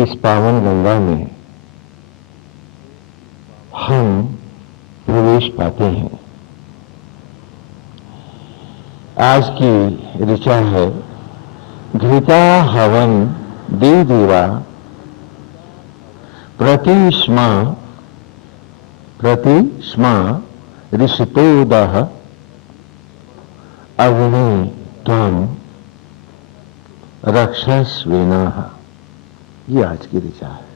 की इस पावन गंगा में हम प्रवेश पाते हैं। आज की ऋचा है घृता हवन देव देवा प्रतिष्मा ऋषितोदह अग्नि त्वं रक्षस्वेनः। ये आज की ऋचा है।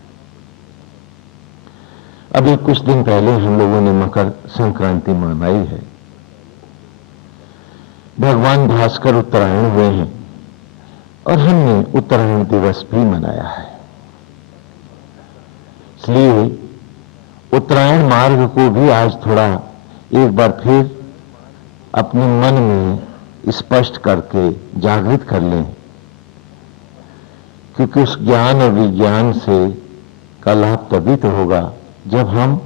अभी कुछ दिन पहले हम लोगों ने मकर संक्रांति मनाई है। भगवान भास्कर उत्तरायण हुए हैं और हमने उत्तरायण दिवस भी मनाया है। इसलिए उत्तरायण मार्ग को भी आज थोड़ा एक बार फिर अपने मन में स्पष्ट करके जागृत कर लें, क्योंकि उस ज्ञान और विज्ञान से का लाभ तभी तो होगा जब हम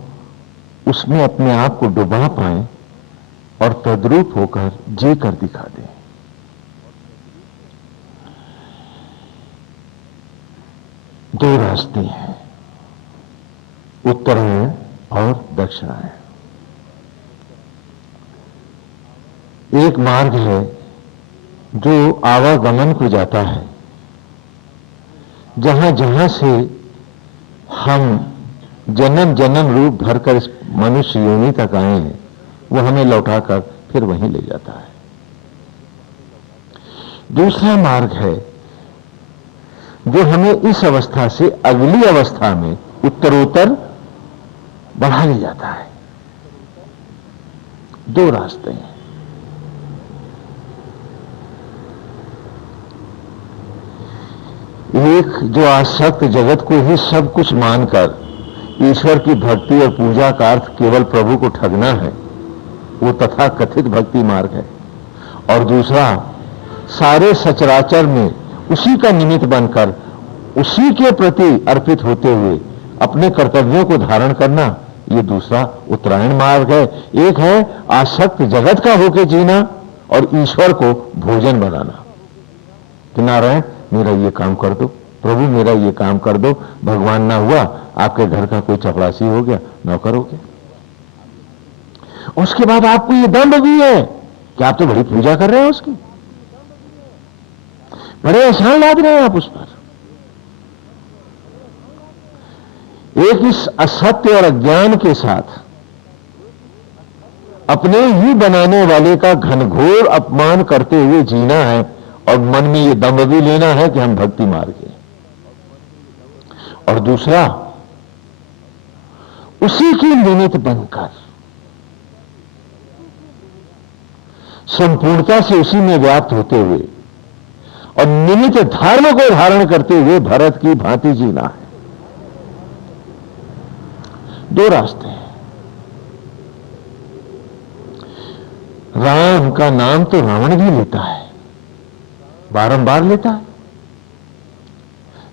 उसमें अपने आप को डुबा पाएं और तद्रूप होकर जी कर दिखा दें। दो रास्ते हैं, उत्तरायण और दक्षिणायण। एक मार्ग है जो आवागमन को जाता है, जहां जहां से हम जन्म जन्म रूप भरकर इस मनुष्य योनि तक आए हैं, वो हमें लौटाकर फिर वहीं ले जाता है। दूसरा मार्ग है जो हमें इस अवस्था से अगली अवस्था में उत्तरोत्तर बढ़ा ले जाता है। दो रास्ते हैं। एक जो आसक्त जगत को ही सब कुछ मानकर ईश्वर की भक्ति और पूजा का अर्थ केवल प्रभु को ठगना है, वो तथा कथित भक्ति मार्ग है। और दूसरा सारे सचराचर में उसी का निमित्त बनकर उसी के प्रति अर्पित होते हुए अपने कर्तव्यों को धारण करना, ये दूसरा उत्तरायण मार्ग है। एक है आसक्त जगत का होके जीना और ईश्वर को भोजन बनाना कि नारायण मेरा ये काम कर दो, प्रभु मेरा ये काम कर दो। भगवान ना हुआ, आपके घर का कोई चपरासी हो गया, नौकर हो गया। उसके बाद आपको ये दंड भी है कि आप तो बड़ी पूजा कर रहे हैं उसकी, बड़े एहसान लाद रहे हैं आप उस पर। एक इस असत्य और अज्ञान के साथ अपने ही बनाने वाले का घनघोर अपमान करते हुए जीना है और मन में ये दम भी लेना है कि हम भक्ति मार्ग हैं। और दूसरा उसी की निमित्त बनकर संपूर्णता से उसी में व्याप्त होते हुए और निमित्त धर्म को धारण करते हुए भरत की भांति जीना है। दो रास्ते हैं। राम का नाम तो रावण भी लेता है, बारंबार लेता है।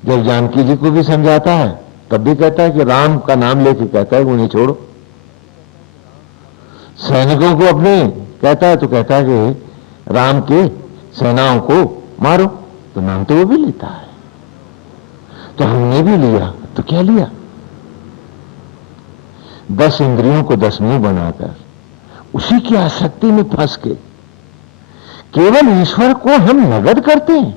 जब जानकी जी को भी समझाता है तब भी कहता है कि राम का नाम लेके कहता है कि उन्हें छोड़ो। सैनिकों को अपने कहता है तो कहता है कि राम के सेनाओं को मारो, तो नाम तो वो भी लेता है। तो हमने भी लिया तो क्या लिया? 10 इंद्रियों को 10 मुंह बनाकर उसी की आसक्ति में फंस के केवल ईश्वर को हम नगद करते हैं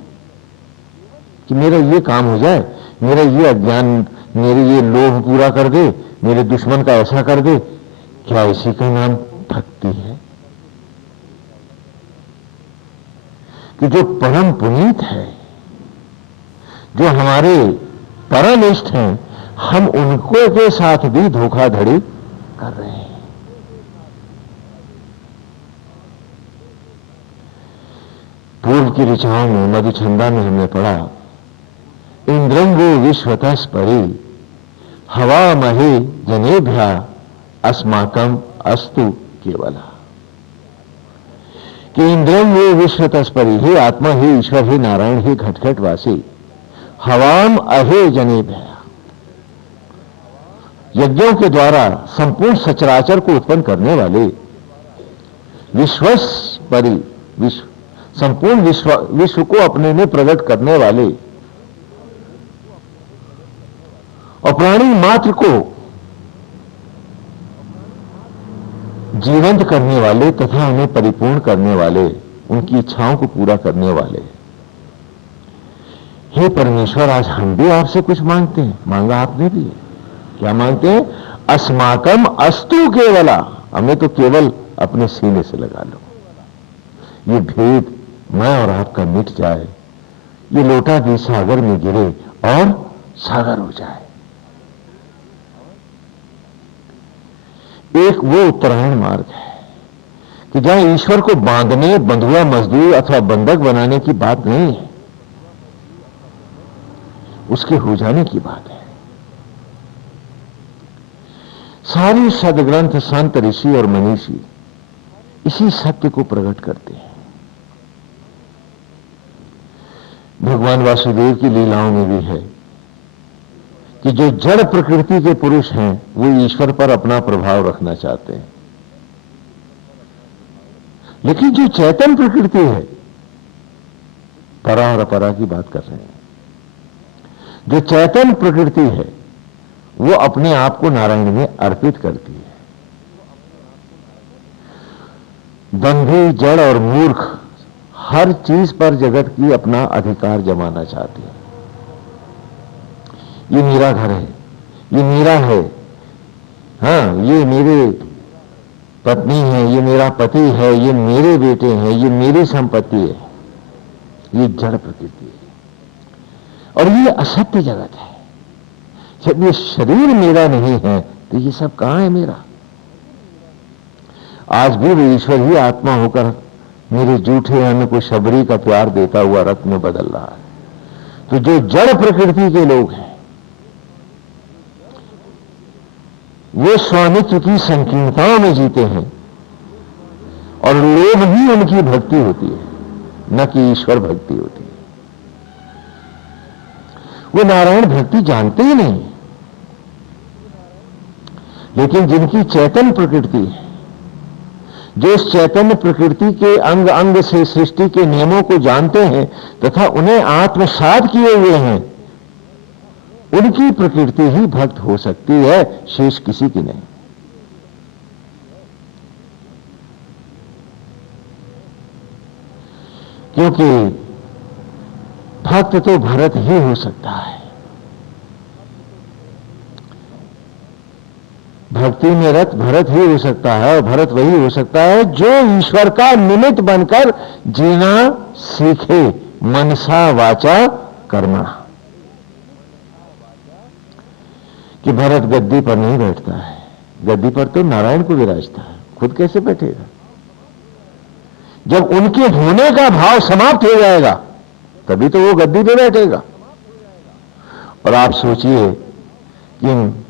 कि मेरा ये काम हो जाए, मेरा ये अज्ञान, मेरे ये लोभ पूरा कर दे, मेरे दुश्मन का ऐसा कर दे। क्या इसी का नाम भक्ति है? कि जो परम पुनीत है, जो हमारे परम इष्ट हैं, हम उनको के साथ भी धोखाधड़ी कर रहे हैं। पूर्व की ऋचाओं में मधुछंदा में हमने पढ़ा, इंद्रं वो विश्वतः परि हवा महे जनेभ्या अस्माकं अस्तु केवला। कि इंद्रं वो विश्वतः परि, हे आत्मा, हे ईश्वर, हे नारायण, हे घटघट वासी, हवाम अहे जनेभ्या, यज्ञों के द्वारा संपूर्ण सचराचर को उत्पन्न करने वाले, विश्वस्परि, संपूर्ण विश्व को अपने में प्रकट करने वाले, और प्राणी मात्र को जीवंत करने वाले तथा उन्हें परिपूर्ण करने वाले, उनकी इच्छाओं को पूरा करने वाले। हे परमेश्वर, आज हम भी आपसे कुछ मांगते हैं, मांगा आपने भी। क्या मांगते हैं? अस्माकम अस्तु केवला, हमें तो केवल अपने सीने से लगा लो। ये भेद मैं और आपका मिट जाए, ये लोटा भी सागर में गिरे और सागर हो जाए। एक वो उत्तरायण मार्ग है कि जहां ईश्वर को बांधने, बंधुआ मजदूर अथवा बंधक बनाने की बात नहीं है, उसके हो जाने की बात है। सारी सदग्रंथ, संत, ऋषि और मनीषी इसी सत्य को प्रकट करते हैं। भगवान वासुदेव की लीलाओं में भी है कि जो जड़ प्रकृति के पुरुष हैं वो ईश्वर पर अपना प्रभाव रखना चाहते हैं, लेकिन जो चैतन्य प्रकृति है, परा और अपरा की बात कर रहे हैं, जो चैतन्य प्रकृति है वो अपने आप को नारायण में अर्पित करती है। बंधी, जड़ और मूर्ख हर चीज पर जगत की अपना अधिकार जमाना चाहती है। ये मेरा घर है, ये मेरा है, हाँ ये मेरे पत्नी है, ये मेरा पति है, ये मेरे बेटे हैं, ये मेरी संपत्ति है। ये जड़ प्रकृति है और ये असत्य जगत है। जब ये शरीर मेरा नहीं है तो ये सब कहां है मेरा? आज भी वो ईश्वर ही आत्मा होकर मेरे जूठे अन्न को शबरी का प्यार देता हुआ रक्त में बदल रहा है। तो जो जड़ प्रकृति के लोग हैं वो स्वामित्व की संकीर्णताओं में जीते हैं और लोभ ही उनकी भक्ति होती है, न कि ईश्वर भक्ति होती है। वो नारायण भक्ति जानते ही नहीं। लेकिन जिनकी चैतन्य प्रकृति है, जो इस चैतन्य प्रकृति के अंग अंग से सृष्टि के नियमों को जानते हैं तथा उन्हें आत्मसात किए हुए हैं, उनकी प्रकृति ही भक्त हो सकती है, शेष किसी की नहीं। क्योंकि भक्त तो भरत ही हो सकता है। भक्ति में रत भरत ही हो सकता है और भरत वही हो सकता है जो ईश्वर का निमित्त बनकर जीना सीखे, मनसा वाचा कर्मणा। कि भरत गद्दी पर नहीं बैठता है, गद्दी पर तो नारायण को विराजता है, खुद कैसे बैठेगा? जब उनके होने का भाव समाप्त हो जाएगा तभी तो वो गद्दी पे बैठेगा। और आप सोचिए कि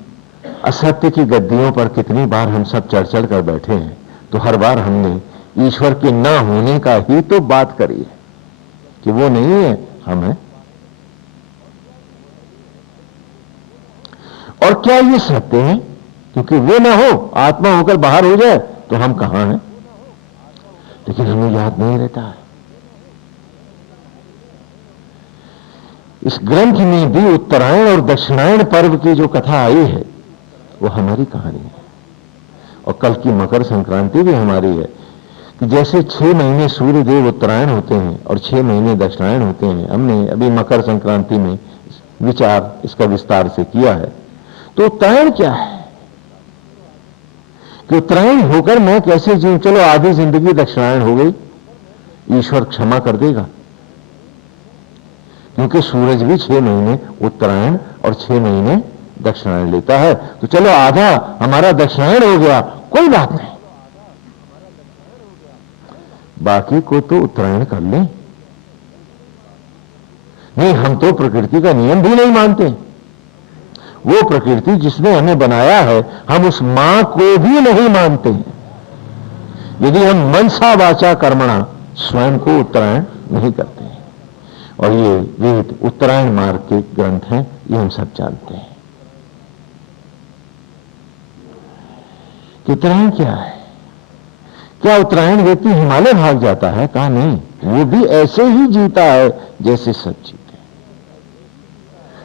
असत्य की गद्दियों पर कितनी बार हम सब चढ़ चढ़ कर बैठे हैं, तो हर बार हमने ईश्वर के न होने का ही तो बात करी है कि वो नहीं है, हम हैं। और क्या ये सत्य है? क्योंकि वो ना हो, आत्मा होकर बाहर हो जाए तो हम कहां हैं? लेकिन हमें याद नहीं रहता है। इस ग्रंथ में भी उत्तरायण और दक्षिणायन पर्व की जो कथा आई है वो हमारी कहानी है। और कल की मकर संक्रांति भी हमारी है कि जैसे 6 महीने सूर्य देव उत्तरायण होते हैं और 6 महीने दक्षिणायन होते हैं। हमने अभी मकर संक्रांति में विचार इसका विस्तार से किया है। तो उत्तरायण क्या है कि उत्तरायण होकर मैं कैसे जीऊं? चलो आधी जिंदगी दक्षिणायन हो गई, ईश्वर क्षमा कर देगा, क्योंकि सूरज भी 6 महीने उत्तरायण और 6 महीने दक्षिणायन लेता है। तो चलो आधा हमारा दक्षिणायन हो गया, कोई बात नहीं, बाकी को तो उत्तरायण कर ले। नहीं, हम तो प्रकृति का नियम भी नहीं मानते। वो प्रकृति जिसने हमें बनाया है, हम उस मां को भी नहीं मानते हैं यदि हम मनसा वाचा कर्मणा स्वयं को उत्तरायण नहीं करते हैं। और ये वेद उत्तरायण मार्ग के ग्रंथ हैं, ये हम सब जानते हैं। उत्तरायण क्या है? क्या उत्तरायण व्यक्ति हिमालय भाग जाता है? कहा नहीं, वो भी ऐसे ही जीता है जैसे सब जीते।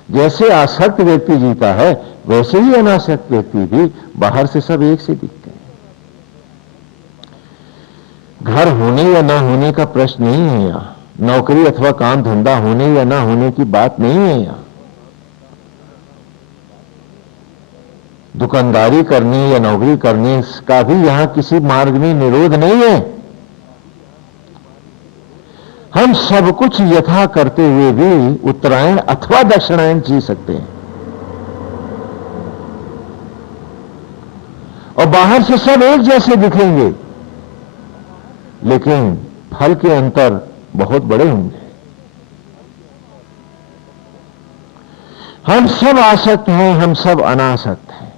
जैसे आसक्त व्यक्ति जीता है वैसे ही अनासक्त व्यक्ति भी बाहर से सब एक से दिखते हैं। घर होने या ना होने का प्रश्न नहीं है यहां, नौकरी अथवा काम धंधा होने या ना होने की बात नहीं है यहां, दुकानदारी करने या नौकरी करने का भी यहां किसी मार्ग में निरोध नहीं है। हम सब कुछ यथा करते हुए भी उत्तरायण अथवा दक्षिणायन जी सकते हैं, और बाहर से सब एक जैसे दिखेंगे, लेकिन फल के अंतर बहुत बड़े होंगे। हम सब आसक्त हैं, हम सब अनासक्त हैं,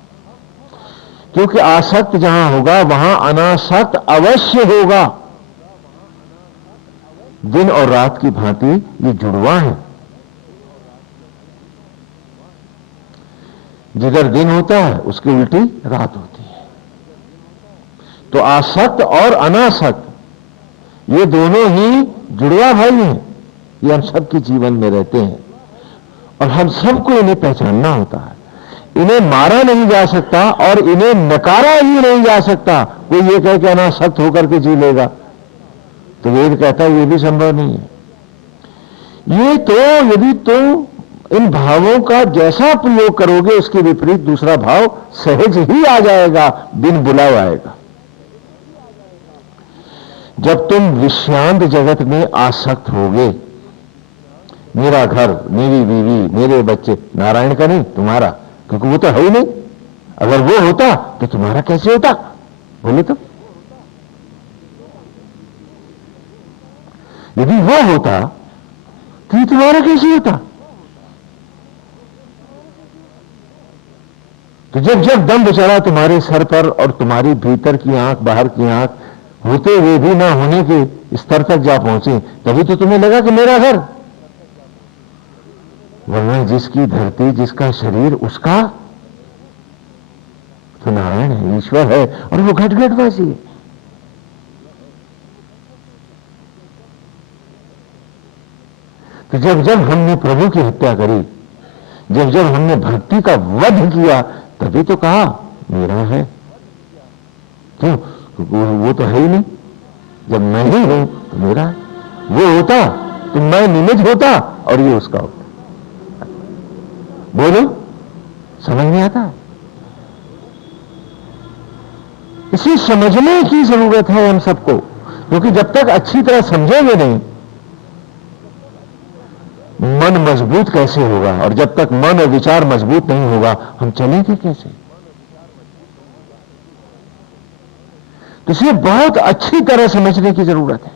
क्योंकि आसक्त जहां होगा वहां अनासक्त अवश्य होगा। दिन और रात की भांति ये जुड़वा है। जिधर दिन होता है उसके उल्टी रात होती है। तो आसक्त और अनासक्त ये दोनों ही जुड़वा भाई हैं। ये हम सबके जीवन में रहते हैं और हम सबको इन्हें पहचानना होता है। इन्हें मारा नहीं जा सकता और इन्हें नकारा ही नहीं जा सकता। कोई ये कहे कि अनासक्त होकर के जी लेगा, तो वेद कहता है ये भी संभव नहीं है। ये तो यदि तुम इन भावों का जैसा प्रयोग करोगे उसके विपरीत दूसरा भाव सहज ही आ जाएगा, बिन बुलाए आएगा। जब तुम विषयांत जगत में आसक्त होगे, मेरा घर, मेरी बीवी, मेरे बच्चे, नारायण का नहीं तुम्हारा, क्योंकि वो तो है ही नहीं। अगर वो होता तो तुम्हारा कैसे होता, बोले तो? यदि वो होता तो ये तुम्हारा कैसे होता? तो जब जब दम बेचारा तुम्हारे सर पर और तुम्हारी भीतर की आंख बाहर की आंख होते हुए भी ना होने के स्तर तक जा पहुंचे, तभी तो तुम्हें लगा कि मेरा घर। वरना जिसकी धरती, जिसका शरीर, उसका तो नारायण है, ईश्वर है, और वो घट घटवासी है। तो जब जब हमने प्रभु की हत्या करी, जब जब हमने भक्ति का वध किया, तभी तो कहा मेरा है। क्यों? वो तो है ही नहीं। जब मैं ही हूं तो मेरा है। वो होता तो मैं निमित्त होता और ये उसका होता। बोलो, समझ नहीं आता? इसे समझने की जरूरत है हम सबको, क्योंकि जब तक अच्छी तरह समझेंगे नहीं, मन मजबूत कैसे होगा? और जब तक मन और विचार मजबूत नहीं होगा, हम चलेंगे कैसे? तो इसे बहुत अच्छी तरह समझने की जरूरत है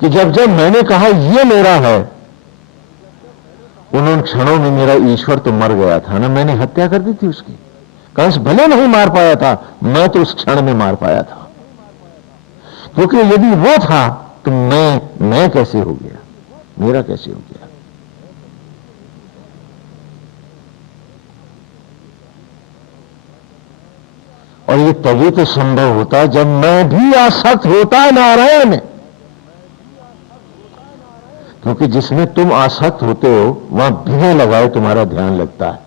कि जब जब मैंने कहा ये मेरा है, उन क्षणों में मेरा ईश्वर तो मर गया था ना, मैंने हत्या कर दी थी उसकी। कंस भले नहीं मार पाया था, मैं तो उस क्षण में मार पाया था, क्योंकि यदि वो था तो मैं कैसे हो गया, मेरा कैसे हो गया? और ये तभी तो संभव होता जब मैं भी आसक्त होता नारायण में, क्योंकि जिसमें तुम आसक्त होते हो वहां बिना लगाए तुम्हारा ध्यान लगता है।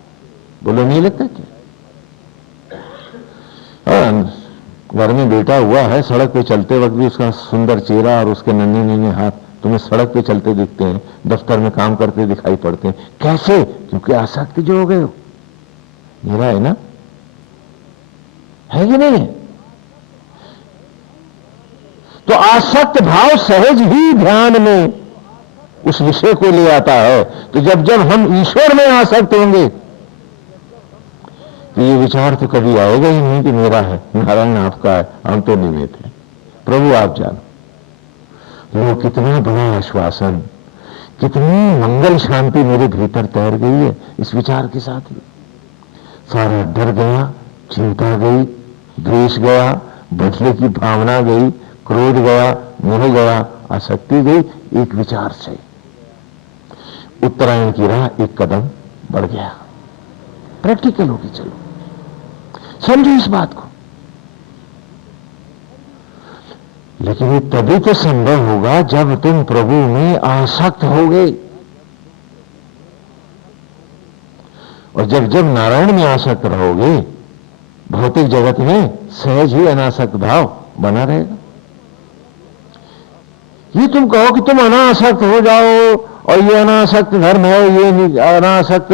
बोलो, नहीं लगता क्या? घर में बेटा हुआ है, सड़क पे चलते वक्त भी उसका सुंदर चेहरा और उसके नन्हे नन्हे हाथ तुम्हें सड़क पे चलते दिखते हैं, दफ्तर में काम करते दिखाई पड़ते हैं। कैसे? क्योंकि आसक्त जो हो गए हो। मेरा है ना, है कि नहीं? तो आसक्त भाव सहज ही ध्यान में उस विषय को ले आता है। तो जब जब हम ईश्वर में आसक्त होंगे तो ये विचार तो कभी आएगा ही नहीं कि मेरा है, नारायण आपका है, हम तो निमित्त हैं, प्रभु आप जानो। वो कितना बड़ा आश्वासन, कितनी मंगल शांति मेरे भीतर तैर गई है इस विचार के साथ ही। सारा डर गया, चिंता गई, द्वेष गया, बदले की भावना गई, क्रोध गया, मोह गया, आसक्ति गई, एक विचार से उत्तरायण की राह एक कदम बढ़ गया। प्रैक्टिकल होगी, चलो समझो इस बात को। लेकिन ये तभी तो संभव होगा जब तुम प्रभु में आसक्त होगे। और जब जब नारायण में आसक्त रहोगे, भौतिक जगत में सहज ही अनासक्त भाव बना रहेगा। ये तुम कहो कि तुम अनासक्त हो जाओ और ये अनासक्त धर्म है, ये अनासक्त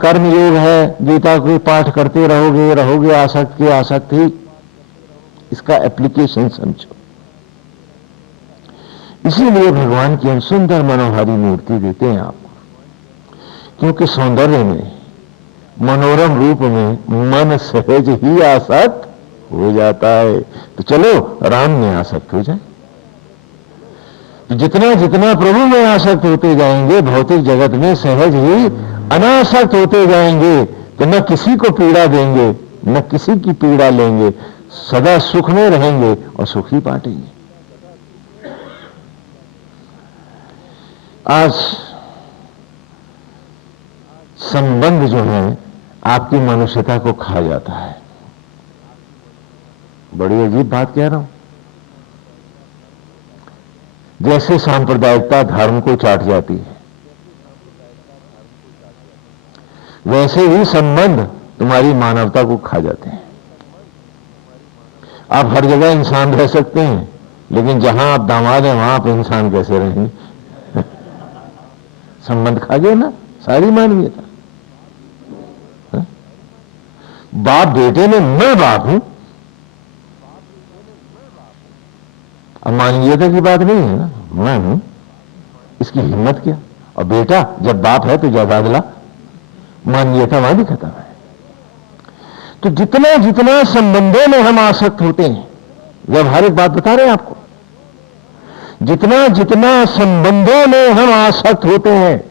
कर्म योग है, गीता को पाठ करते रहोगे रहोगे आसक्त की आसक्त ही। इसका एप्लीकेशन समझो। इसीलिए भगवान की हम सुंदर मनोहारी मूर्ति देते हैं आपको, क्योंकि सौंदर्य में, मनोरम रूप में मन सहज ही आसक्त हो जाता है। तो चलो राम में आसक्त हो जाए। तो जितना जितना प्रभु में आसक्त होते जाएंगे, भौतिक जगत में सहज ही अनासक्त होते जाएंगे। तो न किसी को पीड़ा देंगे, न किसी की पीड़ा लेंगे, सदा सुख में रहेंगे और सुख ही बांटेंगे। आज संबंध जो है आपकी मनुष्यता को खा जाता है। बड़ी अजीब बात कह रहा हूं। जैसे सांप्रदायिकता धर्म को चाट जाती है, वैसे ही संबंध तुम्हारी मानवता को खा जाते हैं। आप हर जगह इंसान रह सकते हैं, लेकिन जहां आप दामाद हैं वहां आप इंसान कैसे रहेंगे? संबंध खा गए ना सारी मानवीयता। बाप बेटे में मैं बाप हूं, अब मानवीयता की बात नहीं है ना, मैं हूं, इसकी हिम्मत क्या? और बेटा जब बाप है तो जबादला, मानवीयता वहां भी खत्म है। तो जितना जितना संबंधों में हम आसक्त होते हैं, व्यवहारिक बात बता रहे हैं आपको, जितना जितना संबंधों में हम आसक्त होते हैं,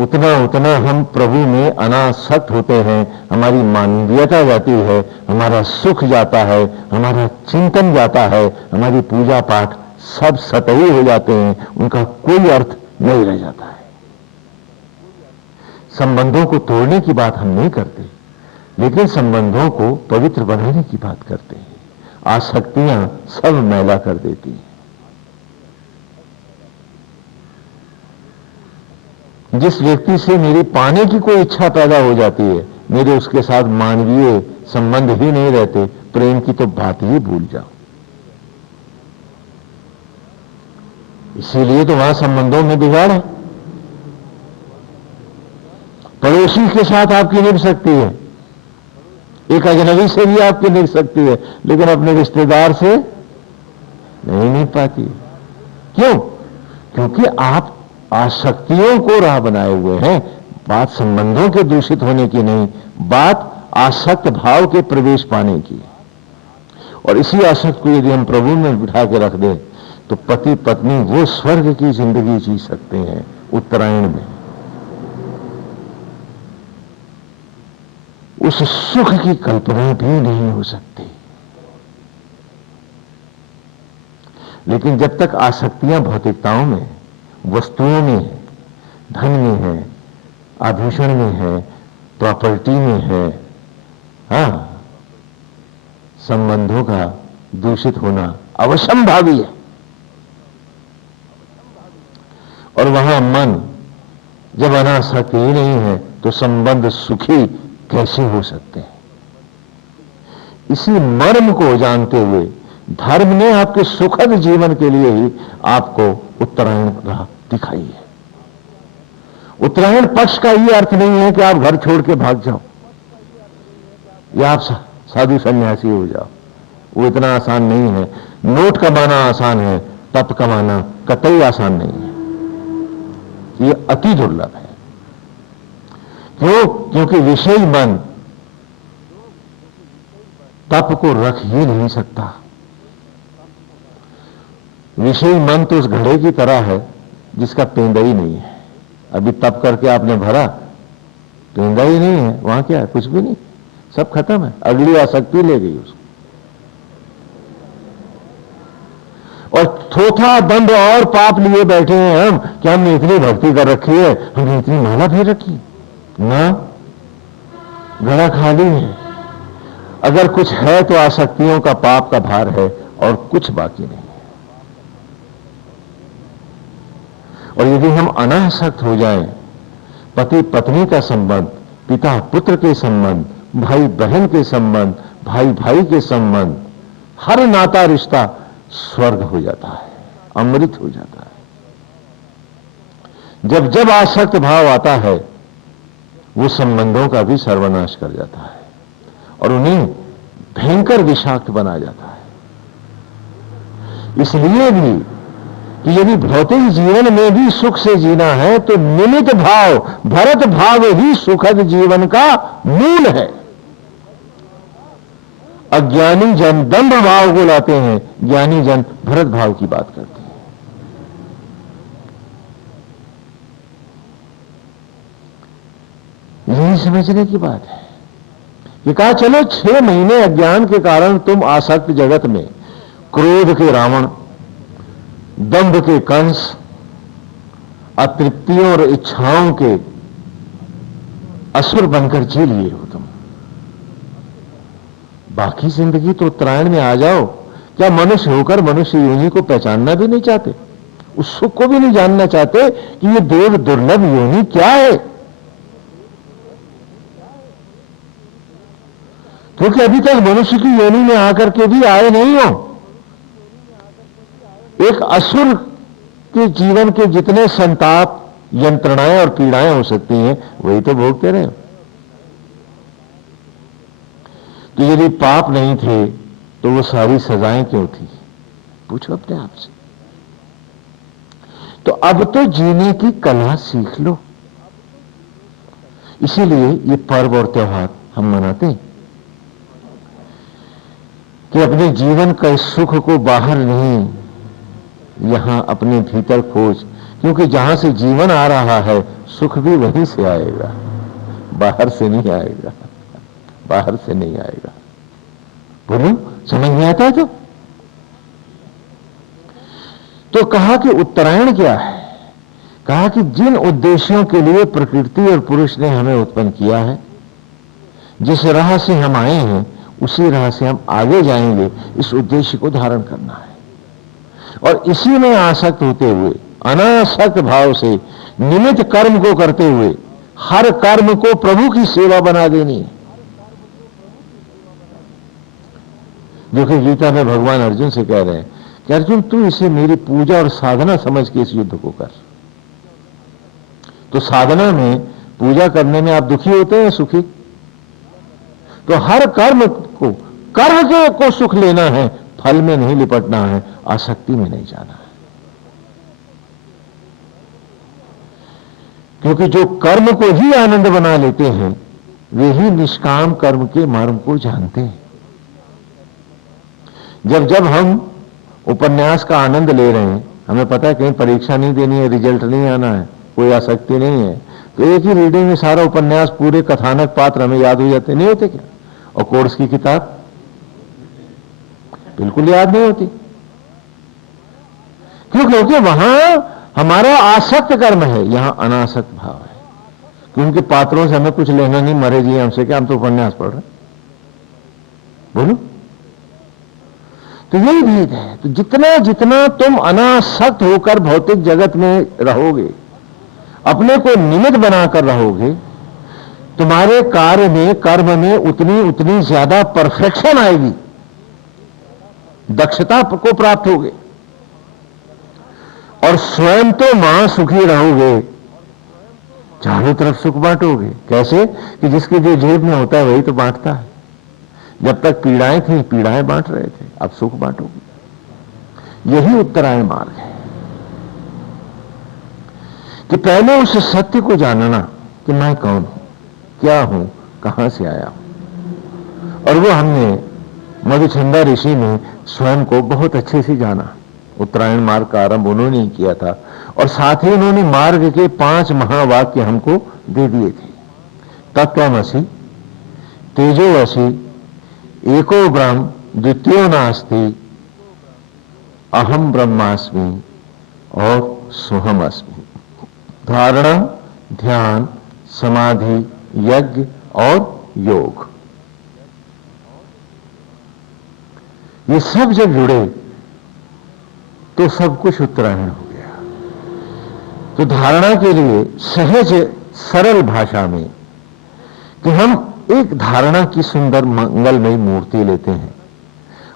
उतना उतना हम प्रभु में अनासक्त होते हैं। हमारी मानवीयता जाती है, हमारा सुख जाता है, हमारा चिंतन जाता है, हमारी पूजा पाठ सब सतही हो जाते हैं, उनका कोई अर्थ नहीं रह जाता है। संबंधों को तोड़ने की बात हम नहीं करते, लेकिन संबंधों को पवित्र बनाने की बात करते हैं। आसक्तियां सब मैला कर देती हैं। जिस व्यक्ति से मेरी पाने की कोई इच्छा पैदा हो जाती है, मेरे उसके साथ मानवीय संबंध ही नहीं रहते, प्रेम की तो बात ही भूल जाओ। इसीलिए तो वहां संबंधों में बिगाड़ है। पड़ोसी के साथ आपकी निभ सकती है, एक अजनबी से भी आपकी निभ सकती है, लेकिन अपने रिश्तेदार से नहीं निभ पाती। क्यों? क्योंकि आप आसक्तियों को राह बनाए हुए हैं। बात संबंधों के दूषित होने की नहीं, बात आसक्त भाव के प्रवेश पाने की। और इसी आसक्त को यदि हम प्रभु में बिठा के रख दें, तो पति पत्नी वो स्वर्ग की जिंदगी जी सकते हैं उत्तरायण में। उस सुख की कल्पना भी नहीं हो सकती। लेकिन जब तक आसक्तियां भौतिकताओं में, वस्तुओं में है, धन में है, आभूषण में है, प्रॉपर्टी में है, संबंधों का दूषित होना अवश्यंभावी है। और वहां मन जब अनासक्त ही नहीं है, तो संबंध सुखी कैसे हो सकते हैं? इसी मर्म को जानते हुए धर्म ने आपके सुखद जीवन के लिए ही आपको उत्तरायण राह दिखाई है। उत्तरायण पक्ष का ये अर्थ नहीं है कि आप घर छोड़ के भाग जाओ या आप साधु सन्यासी हो जाओ, वो इतना आसान नहीं है। नोट कमाना आसान है, तप कमाना कतई आसान नहीं है, ये अति दुर्लभ है। क्यों? क्योंकि विषय मन तप को रख ही नहीं सकता। विषय मन तो उस घड़े की तरह है जिसका पेंदा ही नहीं है। अभी तप करके आपने भरा, पेंदा ही नहीं है, वहां क्या है? कुछ भी नहीं, सब खत्म है, अगली आसक्ति ले गई उसको। और थोथा दंड और पाप लिए बैठे हैं हम कि हमने इतनी भक्ति कर रखी है, हमने इतनी माला फेर रखी ना, घड़ा खाली है। अगर कुछ है तो आसक्तियों का पाप का भार है और कुछ बाकी नहीं है। और यदि हम अनासक्त हो जाएं, पति पत्नी का संबंध, पिता पुत्र के संबंध, भाई बहन के संबंध, भाई भाई के संबंध, हर नाता रिश्ता स्वर्ग हो जाता है, अमृत हो जाता है। जब जब आसक्त भाव आता है वो संबंधों का भी सर्वनाश कर जाता है और उन्हें भयंकर विषाक्त बना जाता है। इसलिए भी कि यदि भौतिक जीवन में भी सुख से जीना है तो निमित्त भाव, भरत भाव ही सुखद जीवन का मूल है। अज्ञानी जन दंभ भाव को लाते हैं, ज्ञानी जन भरत भाव की बात करते हैं। यही समझने की बात है कि कहा चलो 6 महीने अज्ञान के कारण तुम आसक्त जगत में क्रोध के रावण, दंभ के कंस, अतृप्तियों और इच्छाओं के असुर बनकर जी लिए हो तुम। बाकी जिंदगी तो उत्तरायण में आ जाओ। क्या मनुष्य होकर मनुष्य योनि को पहचानना भी नहीं चाहते? उस सुख को भी नहीं जानना चाहते कि ये देव दुर्लभ योनि क्या है? क्योंकि अभी तक मनुष्य की योनि में आकर के भी आए नहीं हो। एक असुर के जीवन के जितने संताप, यंत्रणाएं और पीड़ाएं हो सकती हैं वही तो भोगते रहे। तो यदि पाप नहीं थे तो वो सारी सजाएं क्यों थी? पूछो अपने आप से। तो अब तो जीने की कला सीख लो। इसीलिए ये पर्व और त्योहार हम मनाते हैं कि अपने जीवन का सुख को बाहर नहीं, यहां अपने भीतर खोज। क्योंकि जहां से जीवन आ रहा है सुख भी वहीं से आएगा, बाहर से नहीं आएगा, बाहर से नहीं आएगा। बोलो, समझ में आता है? तो कहा कि उत्तरायण क्या है? कहा कि जिन उद्देश्यों के लिए प्रकृति और पुरुष ने हमें उत्पन्न किया है, जिस राह से हम आए हैं उसी राह से हम आगे जाएंगे, इस उद्देश्य को धारण करना है। और इसी में आसक्त होते हुए, अनासक्त भाव से निमित्त कर्म को करते हुए हर कर्म को प्रभु की सेवा बना देनी है। जो कि गीता में भगवान अर्जुन से कह रहे हैं कि अर्जुन तू इसे मेरी पूजा और साधना समझ के इस युद्ध को कर। तो साधना में, पूजा करने में आप दुखी होते हैं, सुखी? तो हर कर्म को, कर्म के को सुख लेना है, फल में नहीं लिपटना है, आसक्ति में नहीं जाना है। क्योंकि जो कर्म को ही आनंद बना लेते हैं वे ही निष्काम कर्म के मर्म को जानते हैं। जब जब हम उपन्यास का आनंद ले रहे हैं, हमें पता है कहीं परीक्षा नहीं देनी है, रिजल्ट नहीं आना है, कोई आसक्ति नहीं है, तो एक ही रीडिंग में सारा उपन्यास, पूरे कथानक पात्र हमें याद हो जाते नहीं होते क्या? और कोर्स की किताब बिल्कुल याद नहीं होती। क्यों? क्योंकि वहां हमारा आसक्त कर्म है, यहां अनासक्त भाव है। क्योंकि पात्रों से हमें कुछ लेना नहीं, मरे जी हमसे क्या, हम तो उपन्यास पढ़ रहे। बोलो, तो यही भेद है। तो जितना जितना तुम अनासक्त होकर भौतिक जगत में रहोगे, अपने को निमित्त बनाकर रहोगे, तुम्हारे कार्य में, कर्म में उतनी उतनी ज्यादा परफेक्शन आएगी, दक्षता को प्राप्त होगे। और स्वयं तो मां सुखी रहोगे, चारों तरफ सुख बांटोगे। कैसे? कि जिसके जो जेब में होता है वही तो बांटता है। जब तक पीड़ाएं थी, पीड़ाएं बांट रहे थे, अब सुख बांटोगे। यही उत्तरायण मार्ग है कि पहले उस सत्य को जानना कि मैं कौन हूं, क्या हूं, कहां से आया हूं। और वो हमने मधुचंदा ऋषि ने स्वयं को बहुत अच्छे से जाना। उत्तरायण मार्ग का आरंभ उन्होंने ही किया था और साथ ही उन्होंने मार्ग के 5 महावाक्य हमको दे दिए थे। तत्त्वमसि, तेजोवसि, एको ब्रह्म, द्वितीयो नास्ति, अहम ब्रह्मास्मि और सोहम अस्मि। धारणा, ध्यान, समाधि, यज्ञ और योग। ये सब जब जुड़े तो सब कुछ उत्तरायण हो गया। तो धारणा के लिए सहज सरल भाषा में कि हम एक धारणा की सुंदर मंगलमयी मूर्ति लेते हैं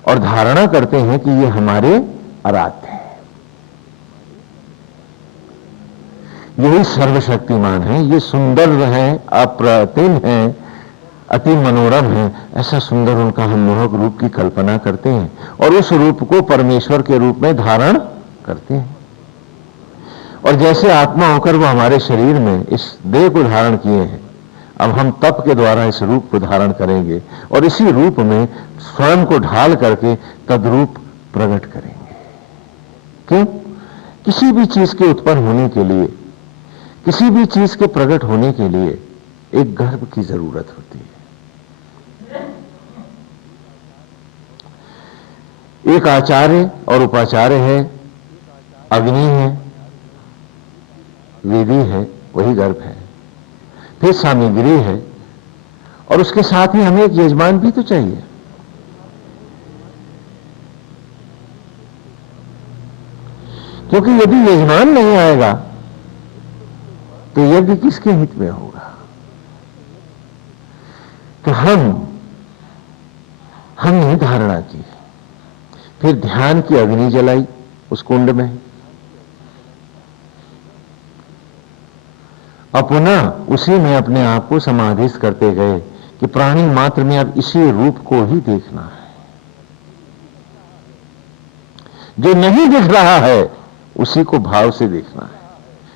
और धारणा करते हैं कि ये हमारे आराध्य है, यही सर्वशक्तिमान है, ये सुंदर है, अप्रतिम है, अति मनोरम है। ऐसा सुंदर उनका हम मोहक रूप की कल्पना करते हैं और उस रूप को परमेश्वर के रूप में धारण करते हैं। और जैसे आत्मा होकर वो हमारे शरीर में इस देह को धारण किए हैं, अब हम तप के द्वारा इस रूप को धारण करेंगे और इसी रूप में स्वयं को ढाल करके तद्रूप प्रकट करेंगे। क्यों? किसी भी चीज के उत्पन्न होने के लिए, किसी भी चीज के प्रकट होने के लिए एक गर्भ की जरूरत होती है। एक आचार्य और उपाचार्य है, अग्नि है, वेदी है, वही गर्भ है। फिर सामग्री है और उसके साथ ही हमें एक यजमान भी तो चाहिए। क्योंकि यदि यजमान नहीं आएगा तो यज्ञ किसके हित में होगा? तो हमने धारणा की, फिर ध्यान की अग्नि जलाई उस कुंड में, और पुनः उसी में अपने आप को समाधिस्थ करते गए कि प्राणी मात्र में अब इसी रूप को ही देखना है। जो नहीं दिख रहा है उसी को भाव से देखना है।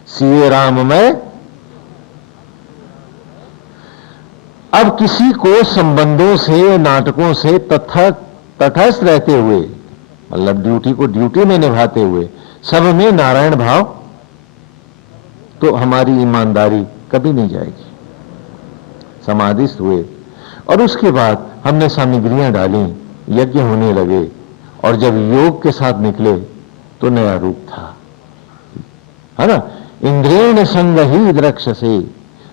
सीए राम में अब किसी को संबंधों से, नाटकों से तटस्थ रहते हुए, मतलब ड्यूटी को ड्यूटी में निभाते हुए, सब में नारायण भाव, तो हमारी ईमानदारी कभी नहीं जाएगी। समाधिस्थ हुए और उसके बाद हमने सामग्रियां डाली, यज्ञ होने लगे और जब योग के साथ निकले तो नया रूप था, है ना? इंद्रेण संगही द्रक्षसे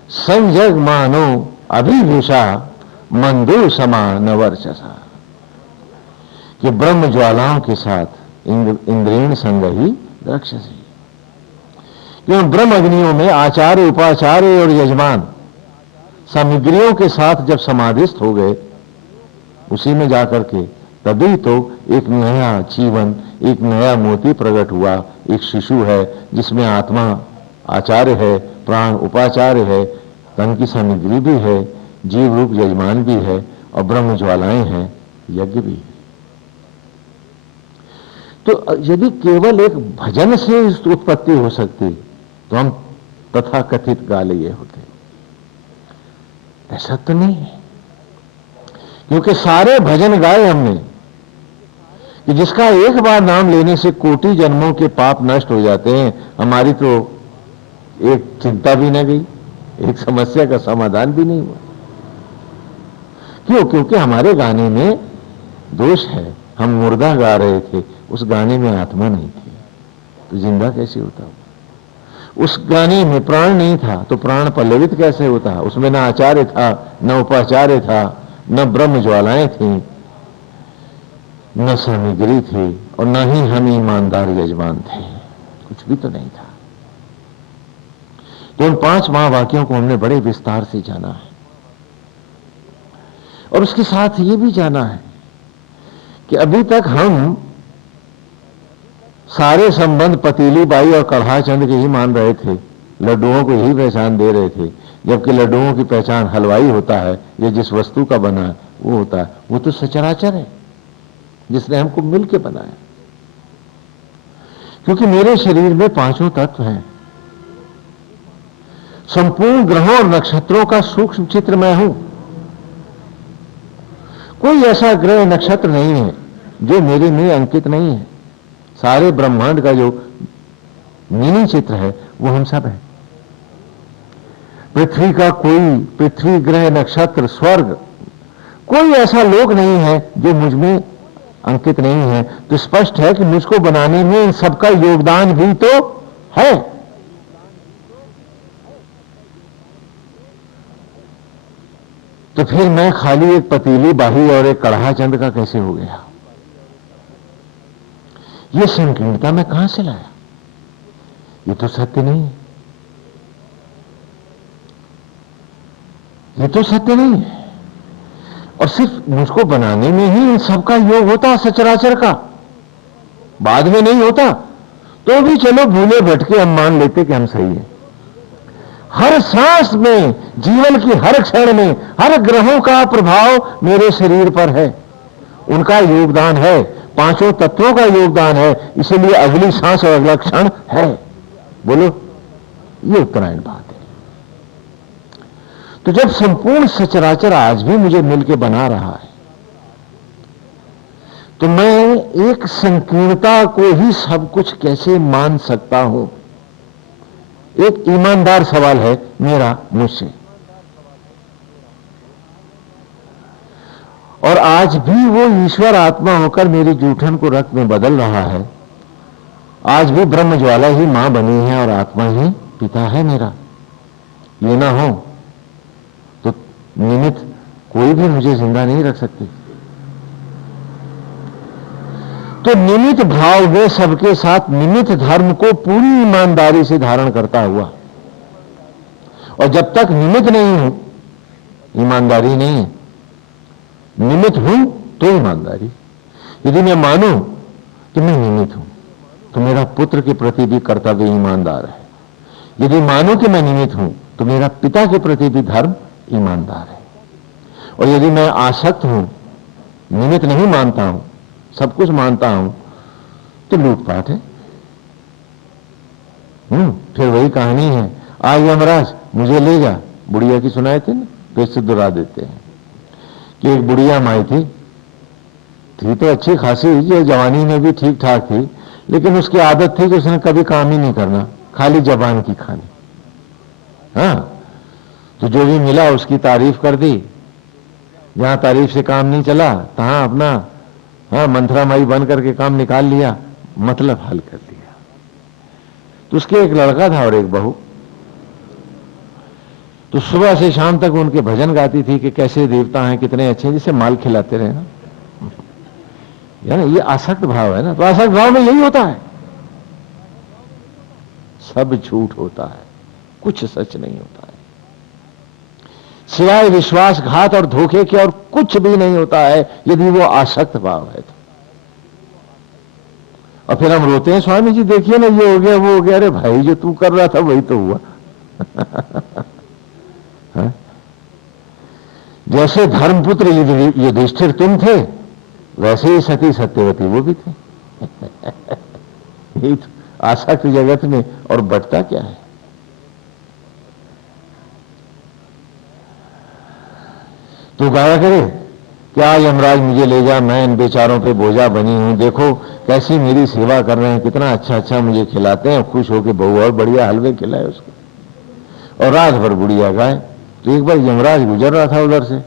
संजग मानो अभिभूषा मंदो समान वर्चसा, कि ब्रह्म ज्वालाओं के साथ इंद्रेण संगही द्रक्षसे, क्यों? ब्रह्म अग्नियों में आचार्य, उपाचार्य और यजमान सामग्रियों के साथ जब समाधिस्थ हो गए, उसी में जाकर के तभी तो एक नया जीवन, एक नया मोती प्रकट हुआ। एक शिशु है जिसमें आत्मा आचार्य है, प्राण उपाचार्य है, तन की सामग्री भी है, जीव रूप यजमान भी है और ब्रह्म ज्वालाएं हैं, यज्ञ भी है। तो यदि केवल एक भजन से उत्पत्ति हो सकती तो हम तथा कथित गा लिए होते। ऐसा तो नहीं है, क्योंकि सारे भजन गाए हमने कि जिसका एक बार नाम लेने से कोटि जन्मों के पाप नष्ट हो जाते हैं। हमारी तो एक चिंता भी न गई, एक समस्या का समाधान भी नहीं हुआ। क्यों? क्योंकि हमारे गाने में दोष है, हम मुर्दा गा रहे थे, उस गाने में आत्मा नहीं थी, तो जिंदा कैसे होता? उस गाने में प्राण नहीं था तो प्राण पल्लवित कैसे होता? उसमें न आचार्य था, न उपाचार्य था, न ब्रह्म ज्वालाएं थी, न सामग्री थी और न ही हम ईमानदार यजमान थे, कुछ भी तो नहीं था। तो उन 5 महावाक्यों को हमने बड़े विस्तार से जाना है और उसके साथ ये भी जाना है कि अभी तक हम सारे संबंध पतीली बाई और कढ़ा चंद के ही मान रहे थे, लड्डुओं को ही पहचान दे रहे थे, जबकि लड्डुओं की पहचान हलवाई होता है या जिस वस्तु का बना है वो होता है। वो तो सचराचर है जिसने हमको मिलके बनाया। क्योंकि मेरे शरीर में 5 तत्व हैं, संपूर्ण ग्रहों और नक्षत्रों का सूक्ष्म चित्र मैं हूं। कोई ऐसा ग्रह नक्षत्र नहीं है जो मेरे में अंकित नहीं है। सारे ब्रह्मांड का जो मिनी चित्र है वो हम सब हैं। पृथ्वी का कोई, पृथ्वी ग्रह नक्षत्र स्वर्ग, कोई ऐसा लोक नहीं है जो मुझ में अंकित नहीं है। तो स्पष्ट है कि मुझको बनाने में इन सबका योगदान भी तो है। तो फिर मैं खाली एक पतीली बाही और एक कढ़ा चंद का कैसे हो गया? ये संकीर्णता मैं कहां से लाया? ये तो सत्य नहीं है, ये तो सत्य नहीं है। और सिर्फ मुझको बनाने में ही इन सबका योग होता, सचराचर का, बाद में नहीं होता। तो भी चलो भूले भटके हम मान लेते कि हम सही है। हर सांस में, जीवन की हर क्षण में, हर ग्रहों का प्रभाव मेरे शरीर पर है, उनका योगदान है, पांचों तत्वों का योगदान है, इसलिए अगली सांस और अगला क्षण है। बोलो, ये उत्तरायण बात है। तो जब संपूर्ण सचराचर आज भी मुझे मिलकर बना रहा है, तो मैं एक संकीर्णता को ही सब कुछ कैसे मान सकता हूं? एक ईमानदार सवाल है मेरा मुझसे। और आज भी वो ईश्वर आत्मा होकर मेरी जूठन को रक्त में बदल रहा है। आज भी ब्रह्म ज्वाला ही मां बनी है और आत्मा ही पिता है मेरा। ये ना हो तो निमित्त कोई भी मुझे जिंदा नहीं रख सकते। तो निमित्त भाव में सबके साथ निमित्त धर्म को पूरी ईमानदारी से धारण करता हुआ, और जब तक निमित्त नहीं हूं ईमानदारी नहीं है। निमित्त हूं तो ईमानदारी। यदि मैं मानूं कि मैं निमित्त हूं तो मेरा पुत्र के प्रति भी कर्तव्य ईमानदार है। यदि मानूं कि मैं निमित्त हूं तो मेरा पिता के प्रति भी धर्म ईमानदार है। और यदि मैं आसक्त हूं, निमित्त नहीं मानता हूं, सब कुछ मानता हूं, तो लूटपाट है। फिर वही कहानी है, आज यमराज मुझे ले जा, बुढ़िया की सुनाए थे ना, फिर से दोहरा देते हैं कि एक बुढ़िया माई थी तो अच्छी खासी, ये जवानी में भी ठीक ठाक थी, लेकिन उसकी आदत थी कि उसने कभी काम ही नहीं करना, खाली जबान की खानी। हाँ, तो जो भी मिला उसकी तारीफ कर दी, जहां तारीफ से काम नहीं चला तहां अपना मंत्रा माई बन करके काम निकाल लिया, मतलब हल कर दिया। तो उसके एक लड़का था और एक बहू। तो सुबह से शाम तक उनके भजन गाती थी कि कैसे देवता हैं, कितने अच्छे हैं, जिसे माल खिलाते रहे ना। यानी ये आसक्त भाव है ना। तो आसक्त भाव में यही होता है, सब झूठ होता है, कुछ सच नहीं होता है, सिवाय विश्वासघात और धोखे के और कुछ भी नहीं होता है, यदि वो आसक्त भाव है तो। और फिर हम रोते हैं, स्वामी जी देखिए ना, ये हो गया वो हो गया। अरे भाई, जो तू कर रहा था वही तो हुआ। जैसे धर्मपुत्र युधिष्ठिर तुम थे, वैसे ही सती सत्यवती वो भी थे। यही तो आसक्त जगत में, और बटता क्या है? तो गाया करे, क्या यमराज मुझे ले जा, मैं इन बेचारों पे बोझा बनी हूं, देखो कैसी मेरी सेवा कर रहे हैं, कितना अच्छा अच्छा मुझे खिलाते हैं। खुश होके बहू और बढ़िया हलवे खिलाए उसको, और रात भर बुढ़िया गाए। तो एक बार यमराज गुजर रहा था उधर से,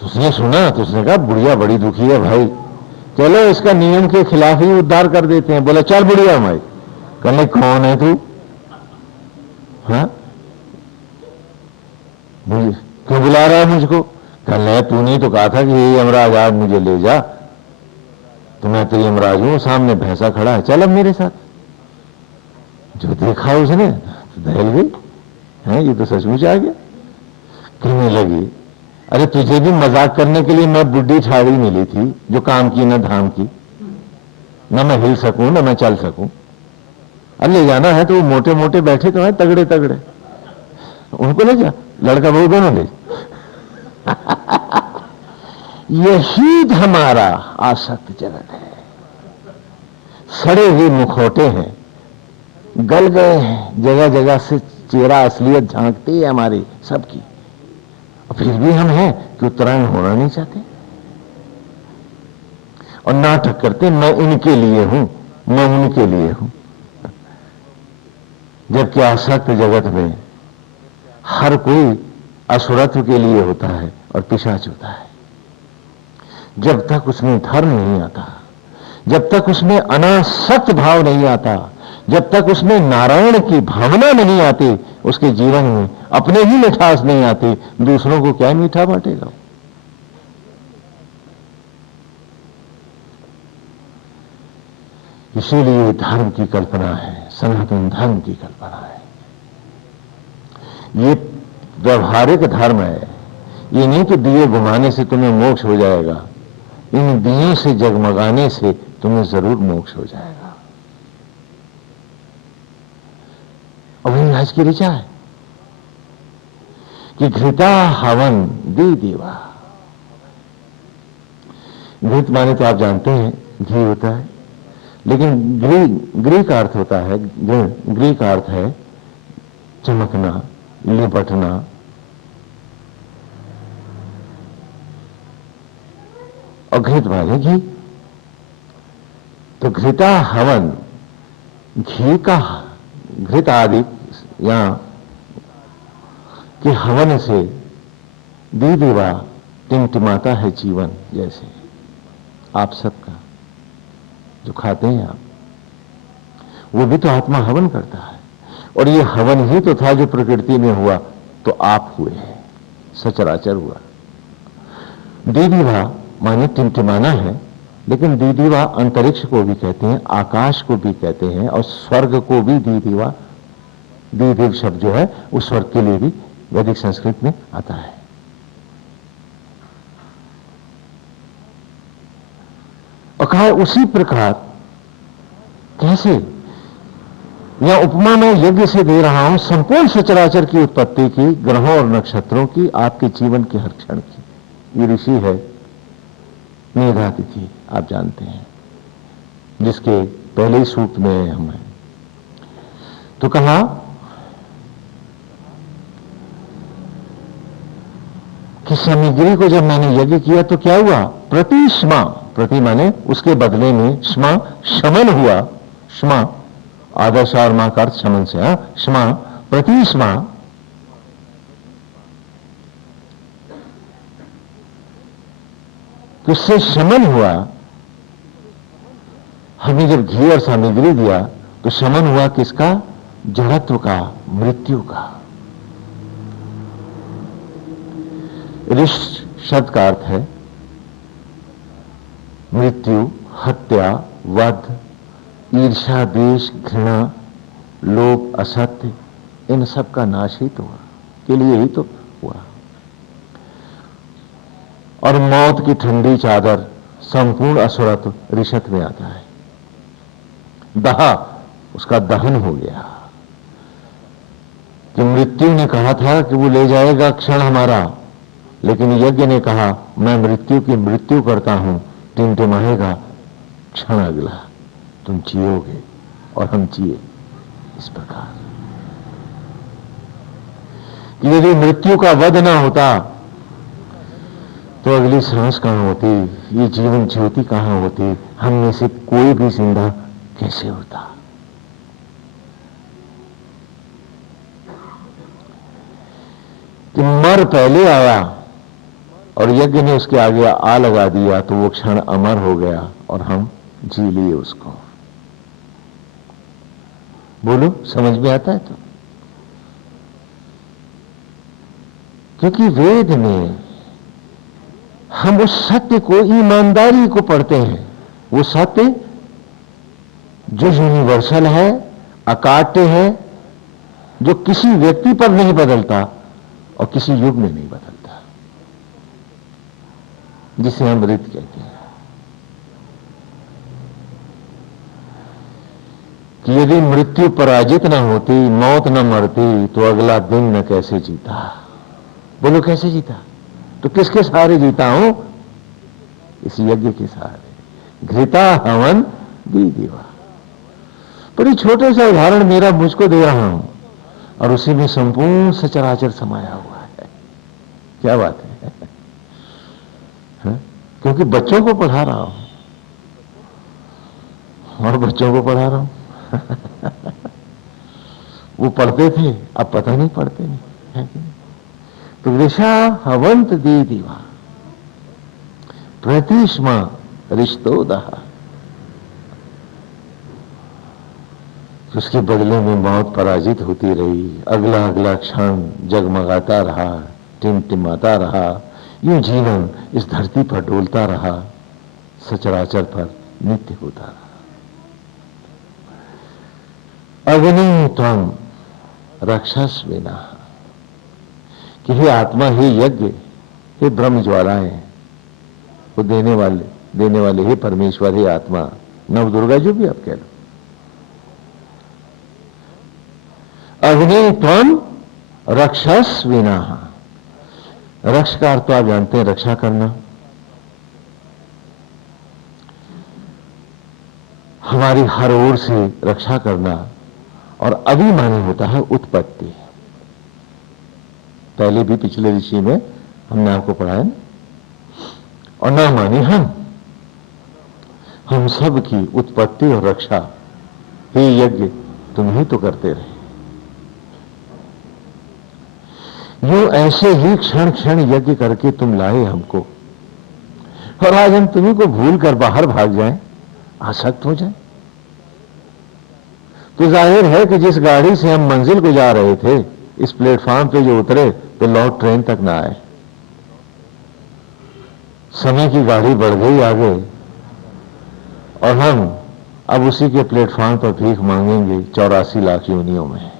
तो उसने सुना, तो उसने कहा बुढ़िया बड़ी दुखी है भाई, चलो इसका नियम के खिलाफ ही उद्धार कर देते हैं। बोला चल बुढ़िया माई। कहने कौन है तू? हाँ, क्यों बुला रहा है मुझको? कहने तूने तो कहा था कि ये यमराज आज मुझे ले जा, तो मैं तो यमराज हूं, सामने भैंसा खड़ा है, चल अब मेरे साथ। जो देखा उसने तो दहल गई, है ये तो सचमुच आ गया। कहने लगी, अरे तुझे भी मजाक करने के लिए मैं बुढ़ी ठाड़ी मिली थी, जो काम की न धाम की, न मैं हिल सकूं न मैं चल सकूं। अब ले जाना है तो वो मोटे मोटे बैठे तो है, तगड़े तगड़े, उनको ले जा, लड़का बहू दोनों ले। यही हमारा आसक्त जगत है। सड़े हुए मुखौटे हैं, गल गए हैं, जगह जगह से चेहरा असलियत झांकती है हमारी सबकी, और फिर भी हम हैं कि उत्तरायण होना नहीं चाहते, और नाटक करते मैं इनके लिए हूं, मैं उनके लिए हूं। जबकि आसक्त जगत में हर कोई असुरत्व के लिए होता है और पिशाच होता है। जब तक उसमें धर्म नहीं आता, जब तक उसमें अनासक्त भाव नहीं आता, जब तक उसमें नारायण की भावना नहीं आती, उसके जीवन में अपने ही मिठास नहीं आती, दूसरों को क्या मीठा बांटेगा? इसीलिए धर्म की कल्पना है, सनातन धर्म की कल्पना है। ये व्यवहारिक धर्म है। ये नहीं कि दिए घुमाने से तुम्हें मोक्ष हो जाएगा, इन दियों से जगमगाने से तुम्हें जरूर मोक्ष हो जाएगा। और वही आज की ऋचा है कि घृता हवन दी दीवा। घृत माने तो आप जानते हैं घी होता है, लेकिन घृ का अर्थ होता है, घृ का अर्थ है चमकना, लिपटना। और घृत माने घी। तो घृता हवन, घी का घृत आदि या कि हवन से दी दीवा टिमटिमाता है जीवन। जैसे आप सबका जो खाते हैं आप, वो भी तो आत्मा हवन करता है। और ये हवन ही तो था जो प्रकृति में हुआ, तो आप हुए हैं, सचराचर हुआ। दीदीवा माने टिमटिमाना है, लेकिन दीदीवा अंतरिक्ष को भी कहते हैं, आकाश को भी कहते हैं, और स्वर्ग को भी दीदीवा, दीदिव शब्द जो है उस स्वर्ग के लिए भी वैदिक संस्कृत में आता है। और कहा उसी प्रकार कैसे, यह उपमा मैं यज्ञ से दे रहा हूं संपूर्ण सचराचर की उत्पत्ति की, ग्रहों और नक्षत्रों की, आपके जीवन के हर क्षण की। ये ऋषि है मेधातिथि, आप जानते हैं, जिसके पहले ही सूक्त में हम हैं। तो कहा कि सामग्री को जब मैंने यज्ञ किया तो क्या हुआ, प्रतिष्मा, प्रति माने उसके बदले में, स्मा शमन हुआ। स्मा आदर्श और मां का अर्थ शमन से, स्मा प्रतिष्मा, उससे शमन हुआ। हमें जब घी और सामग्री दिया तो शमन हुआ किसका, जड़त्व का, मृत्यु का। ऋष शब्द का अर्थ है मृत्यु, हत्या, वध, ईर्ष्या, द्वेष, घृणा, लोभ, असत्य, इन सब का नाश ही तो हुआ, के लिए ही तो हुआ। और मौत की ठंडी चादर, संपूर्ण असुरत्व ऋषत में आता है। दहा, उसका दहन हो गया। कि मृत्यु ने कहा था कि वो ले जाएगा क्षण हमारा, लेकिन यज्ञ ने कहा मैं मृत्यु की मृत्यु करता हूं, टिमटिमाएगा क्षण अगला, तुम जियोगे और हम जिए। इस प्रकार कि यदि मृत्यु का वध ना होता तो अगली सांस कहां होती, ये जीवन ज्योति कहां होती, हम में से कोई भी जिंदा कैसे होता। कि मर पहले आया और यज्ञ ने उसके आगे आ लगा दिया, तो वो क्षण अमर हो गया और हम जी लिए उसको। बोलो समझ में आता है? तो क्योंकि वेद में हम उस सत्य को, ईमानदारी को पढ़ते हैं। वो सत्य जो यूनिवर्सल है, अकाट्य है, जो किसी व्यक्ति पर नहीं बदलता और किसी युग में नहीं बदलता, जिसे हम ऋत कहते हैं। कि यदि मृत्यु पराजित न होती, मौत न मरती, तो अगला दिन न कैसे जीता। बोलो कैसे जीता? तो किसके सहारे जीता हूं? इस यज्ञ के सहारे। घृता हवन दी दीवा। बड़ी छोटे सा उदाहरण मेरा मुझको दे रहा हूं और उसी में संपूर्ण सचराचर समाया हुआ है। क्या बात है? हा? क्योंकि बच्चों को पढ़ा रहा हूं और बच्चों को पढ़ा रहा हूं। वो पढ़ते थे, अब पता नहीं पढ़ते नहीं है कि नहीं? तो विषा हवंत दी दीवा प्रतिष्मा रिश्तोदह। उसके बदले में मौत पराजित होती रही, अगला अगला क्षण जगमगाता रहा, टिमटिमाता रहा। यूं जीवन इस धरती पर डोलता रहा, सचराचर पर नित्य होता रहा। अग्नि त्वम रक्षस्विना, कि हे आत्मा, हे यज्ञ, हे ब्रह्म ज्वालाएं, वो देने वाले हे परमेश्वर, हे आत्मा, नव दुर्गा, जो भी आप कह लो। अग्नि त्वम रक्षस्विना, रक्ष का अर्थ तो आप जानते हैं, रक्षा करना। हमारी हर ओर से रक्षा करना। और अभी माने होता है उत्पत्ति। पहले भी पिछले ऋषि में हमने आपको पढ़ाया ना। और ना माने हम सब की उत्पत्ति और रक्षा हे यज्ञ तुम ही तो करते रहे। यूं ऐसे ही क्षण क्षण यज्ञ करके तुम लाए हमको, और आज हम तुम्ही को भूल कर बाहर भाग जाएं, आसक्त हो जाएं, तो जाहिर है कि जिस गाड़ी से हम मंजिल को जा रहे थे, इस प्लेटफॉर्म पे जो उतरे तो लौट ट्रेन तक ना आए। समय की गाड़ी बढ़ गई आगे, और हम अब उसी के प्लेटफॉर्म पर भीख मांगेंगे 84 लाख योनियों में,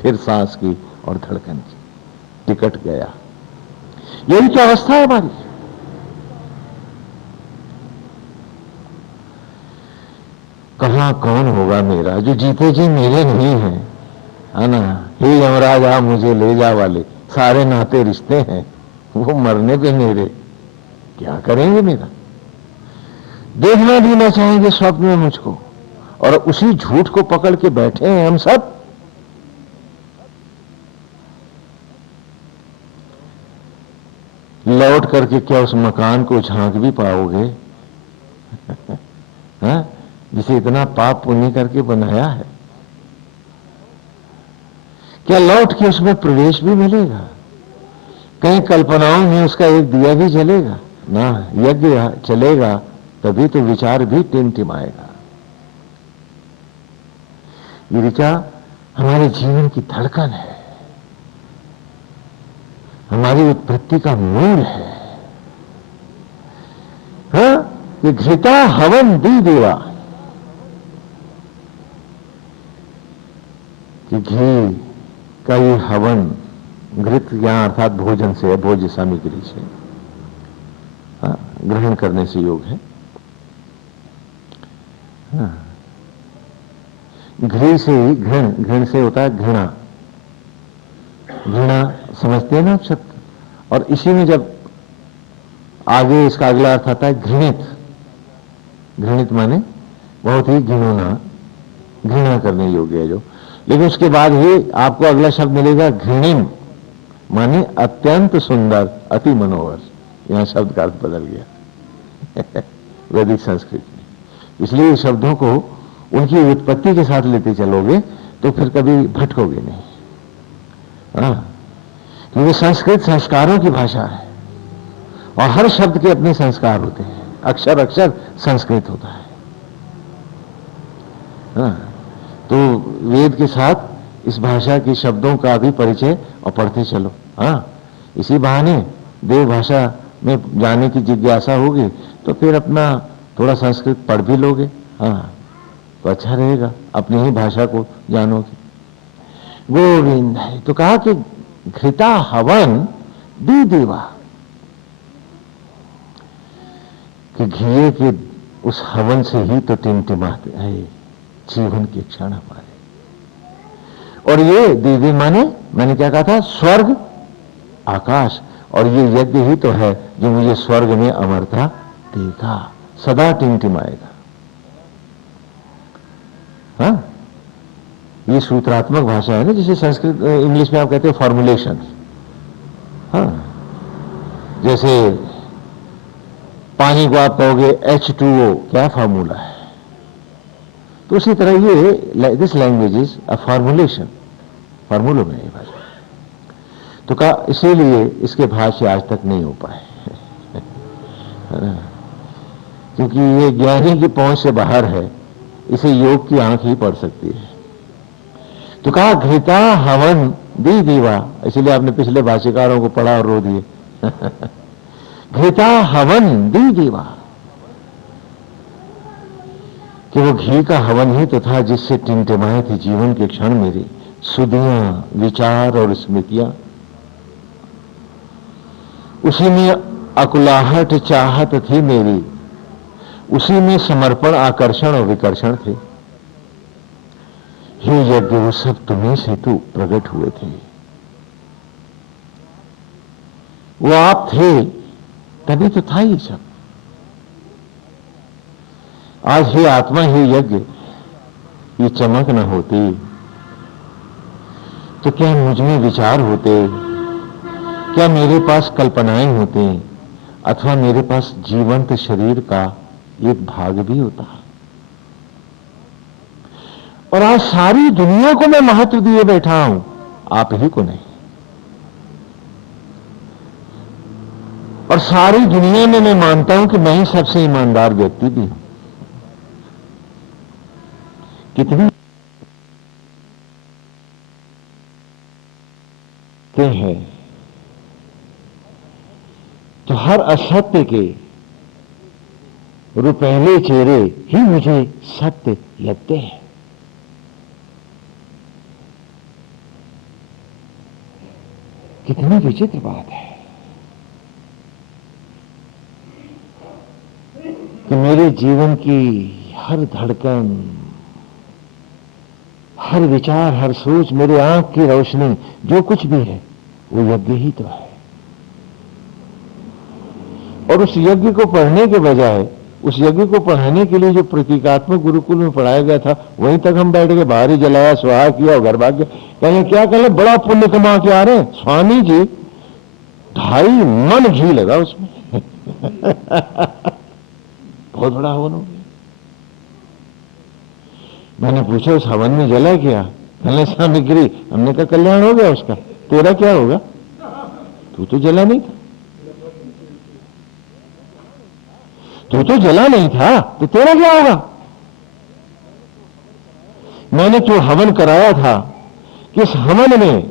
फिर सांस की और धड़कन की। टिकट गया। यही क्या अवस्था है हमारी। कहां कौन होगा मेरा, जो जीते जी मेरे नहीं है ना। हे यमराज आ मुझे ले जा वाले सारे नाते रिश्ते हैं, वो मरने पे मेरे क्या करेंगे मेरा। देखना भी ना चाहेंगे स्वप्न में मुझको, और उसी झूठ को पकड़ के बैठे हैं हम सब। लौट करके क्या उस मकान को झांक भी पाओगे हाँ? जिसे इतना पाप पुण्य करके बनाया है, क्या लौट के उसमें प्रवेश भी मिलेगा? कहीं कल्पनाओं में उसका एक दिया भी जलेगा ना। यज्ञ चलेगा तभी तो विचार भी टिमटिमाएगा। ये ऋचा हमारे जीवन की धड़कन है, हमारी उत्पत्ति का मूल है। हाँ? ये घृता हवन दी देवा, कि घी का ये हवन, घृत यहां अर्थात भोजन से है, भोज्य सामग्री से, हाँ, ग्रहण करने से योग है। हाँ। घृ से ही घृण से होता है घृणा। घृणा समझते हैं ना आप शब्द। और इसी में जब आगे इसका अगला अर्थ आता है घृणित। घृणित माने बहुत ही घिनौना, घृणा करने योग्य है जो। लेकिन उसके बाद ही आपको अगला शब्द मिलेगा घृणिम, माने अत्यंत सुंदर, अति मनोहर। यहां शब्द का अर्थ बदल गया वैदिक संस्कृत में। इसलिए शब्दों को उनकी उत्पत्ति के साथ लेते चलोगे तो फिर कभी भटकोगे नहीं। हाँ, क्योंकि संस्कृत संस्कारों की भाषा है, और हर शब्द के अपने संस्कार होते हैं। अक्षर अक्षर संस्कृत होता है। हाँ, तो वेद के साथ इस भाषा के शब्दों का भी परिचय और पढ़ते चलो। हाँ, इसी बहाने देव भाषा में जाने की जिज्ञासा होगी तो फिर अपना थोड़ा संस्कृत पढ़ भी लोगे। हाँ, तो अच्छा रहेगा, अपनी ही भाषा को जानोगे। गोविंद है तो कहा कि घृता हवन दी देवा, कि घिए के उस हवन से ही तो टिमटिमाते हैं जीवन के क्षण हमारे। और ये दीदी मैंने क्या कहा था, स्वर्ग आकाश, और ये यज्ञ ही तो है जो मुझे स्वर्ग में अमरता देगा, सदा टिमटिमाएगा। हाँ, ये सूत्रात्मक भाषा है ना, जिसे संस्कृत इंग्लिश में आप कहते हो फॉर्मुलेशन। हाँ, जैसे पानी को आप कहोगे H2O, क्या फॉर्मूला है, तो उसी तरह ये this language is a formulation, फॉर्मूलों में भाषा। तो कहा इसीलिए इसके भाष्य आज तक नहीं हो पाए क्योंकि ये ज्ञानी की पहुंच से बाहर है, इसे योग की आंख ही पढ़ सकती है। तो कहा घृता हवन दी दीवा, इसीलिए आपने पिछले भाष्यकारों को पढ़ा और रो दिए घृता हवन दी दीवा, कि वो घी का हवन ही तो था जिससे टिमटिमाए थे जीवन के क्षण मेरे, सुधियां, विचार और स्मृतियां। उसी में अकुलाहट चाहत थी मेरी, उसी में समर्पण आकर्षण और विकर्षण थे। हे यज्ञ, वो सब तुम्हीं से तो प्रकट हुए थे। वो आप थे तभी तो था ये सब। आज हे आत्मा, हे यज्ञ, ये चमक न होती तो क्या मुझ में विचार होते, क्या मेरे पास कल्पनाएं होती, अथवा मेरे पास जीवंत शरीर का एक भाग भी होता। और आज सारी दुनिया को मैं महत्व दिए बैठा हूं, आप ही को नहीं। और सारी दुनिया में मैं मानता हूं कि मैं ही सबसे ईमानदार व्यक्ति भी हूं। कितनी है तो हर असत्य के रुपहले चेहरे ही मुझे सत्य लगते हैं। कितनी विचित्र बात है कि मेरे जीवन की हर धड़कन, हर विचार, हर सोच, मेरे आंख की रोशनी, जो कुछ भी है वो यज्ञ ही तो है। और उस यज्ञ को पढ़ने के बजाय, उस यज्ञ को पढ़ाने के लिए जो प्रतीकात्मक गुरुकुल में पढ़ाया गया था, वहीं तक हम बैठ के बाहर ही जलाया, स्वाहा किया और घर भाग गया। कहने क्या कहले, बड़ा पुण्य कमा के आ रहे स्वामी जी, 2.5 मन घी लगा उसमें। बहुत बड़ा हवन हो गया। मैंने पूछा उस हवन में जला क्या? कहने सामग्री। हमने कहा कल्याण हो गया उसका, तेरा क्या होगा? तू तो जला नहीं था, तू तो जला नहीं था, तो तेरा क्या होगा? मैंने जो हवन कराया था कि इस हवन में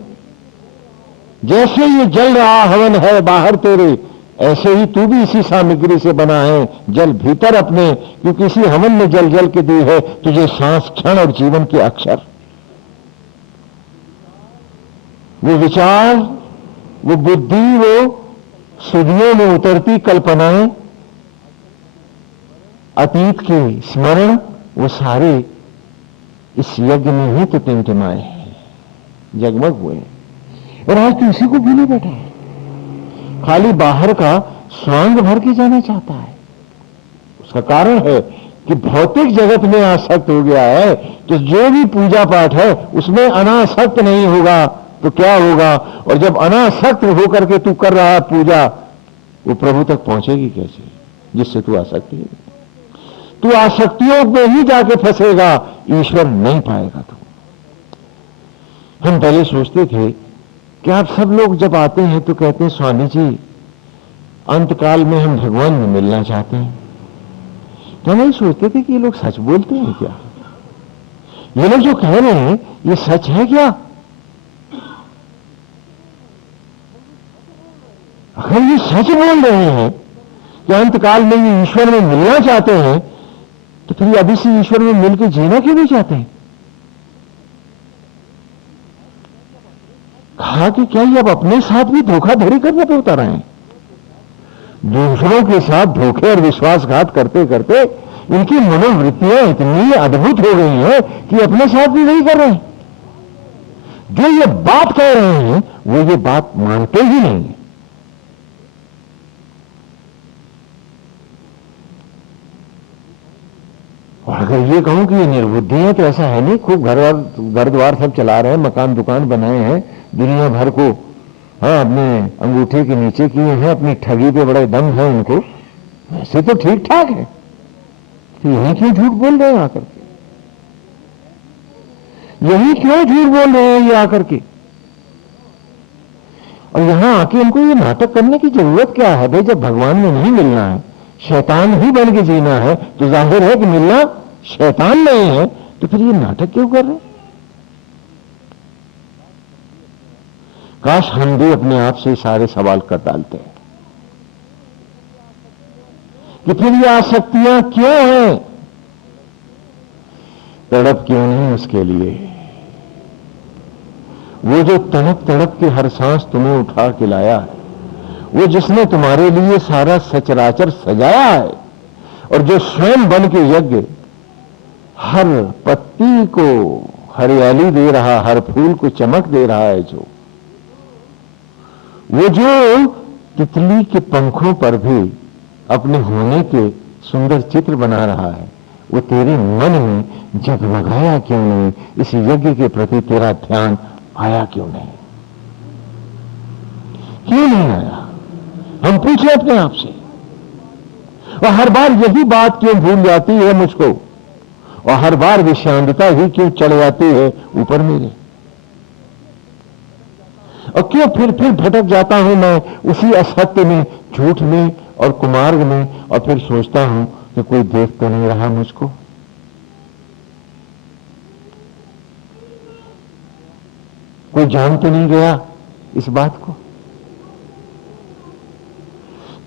जैसे ये जल रहा हवन है बाहर तेरे, ऐसे ही तू भी इसी सामग्री से बना है, जल भीतर अपने, क्योंकि इसी हवन में जल जल के दी है तुझे सांस, क्षण और जीवन के अक्षर। वो विचार, वो बुद्धि, वो सुधियों में उतरती कल्पनाएं, अतीत के स्मरण, वो सारे इस यज्ञ में ही तो टिमटिमाए हैं, जगमग हुए। और आज तो इसी को भूले बैठा है, खाली बाहर का स्वांग भर के जाना चाहता है। उसका कारण है कि भौतिक जगत में आसक्त हो गया है, तो जो भी पूजा पाठ है उसमें अनासक्त नहीं होगा तो क्या होगा? और जब अनासक्त होकर के तू कर रहा है पूजा, वो प्रभु तक पहुंचेगी कैसे जिससे तू आसक्त है? तू आसक्तियों में ही जाके फंसेगा, ईश्वर नहीं पाएगा तू। हम पहले सोचते थे कि आप सब लोग जब आते हैं तो कहते हैं स्वामी जी अंतकाल में हम भगवान में मिलना चाहते हैं। तो हम सोचते थे कि ये लोग सच बोलते हैं क्या? ये लोग जो कह रहे हैं ये सच है क्या? अगर ये सच बोल रहे हैं कि अंतकाल में ये ईश्वर में मिलना चाहते हैं, तो फिर अभी से ईश्वर में मिलकर जीना क्यों नहीं चाहते हैं? कहा कि क्या ये अब अपने साथ भी धोखाधड़ी करने पे उतर आए हैं? दूसरों के साथ धोखे और विश्वासघात करते करते इनकी मनोवृत्तियां इतनी अद्भुत हो गई हैं कि अपने साथ भी नहीं कर रहे। जो ये बात कह रहे हैं वो ये बात मानते ही नहीं है। और अगर ये कहूं कि ये निर्बुद्धि है तो ऐसा है नहीं, खूब घर द्वार सब चला रहे हैं, मकान दुकान बनाए हैं, दुनिया भर को हाँ अपने अंगूठे के नीचे किए हैं, अपनी ठगी पे बड़े दम है उनको, वैसे तो ठीक ठाक है, तो यही क्यों झूठ बोल रहे हैं आकर के? यही क्यों झूठ बोल रहे हैं ये आकर के? और यहां आके इनको ये नाटक करने की जरूरत क्या है? भाई जब भगवान में नहीं मिलना है, शैतान ही बन के जीना है, तो जाहिर है कि मिलना शैतान नहीं है, तो फिर ये नाटक क्यों कर रहे हैं? काश हम भी अपने आप से सारे सवाल कर डालते हैं कि फिर ये आसक्तियां क्यों हैं? तड़प क्यों नहीं उसके लिए? वो जो तड़प तड़प के हर सांस तुम्हें उठा के लाया है, वो जिसने तुम्हारे लिए सारा सचराचर सजाया है, और जो स्वयं बन के यज्ञ हर पत्ती को हरियाली दे रहा, हर फूल को चमक दे रहा है, वो जो तितली के पंखों पर भी अपने होने के सुंदर चित्र बना रहा है, वो तेरे मन में जगमगाया क्यों नहीं? इस यज्ञ के प्रति तेरा ध्यान आया क्यों नहीं? क्यों नहीं आया? हम पूछे अपने आप से। और हर बार यही बात क्यों भूल जाती है मुझको, और हर बार विषांतता ही क्यों चढ़ जाती है ऊपर मेरे, और क्यों फिर भटक जाता हूं मैं उसी असत्य में, झूठ में और कुमार्ग में, और फिर सोचता हूं कि कोई देख तो नहीं रहा मुझको। कोई जान तो नहीं गया इस बात को?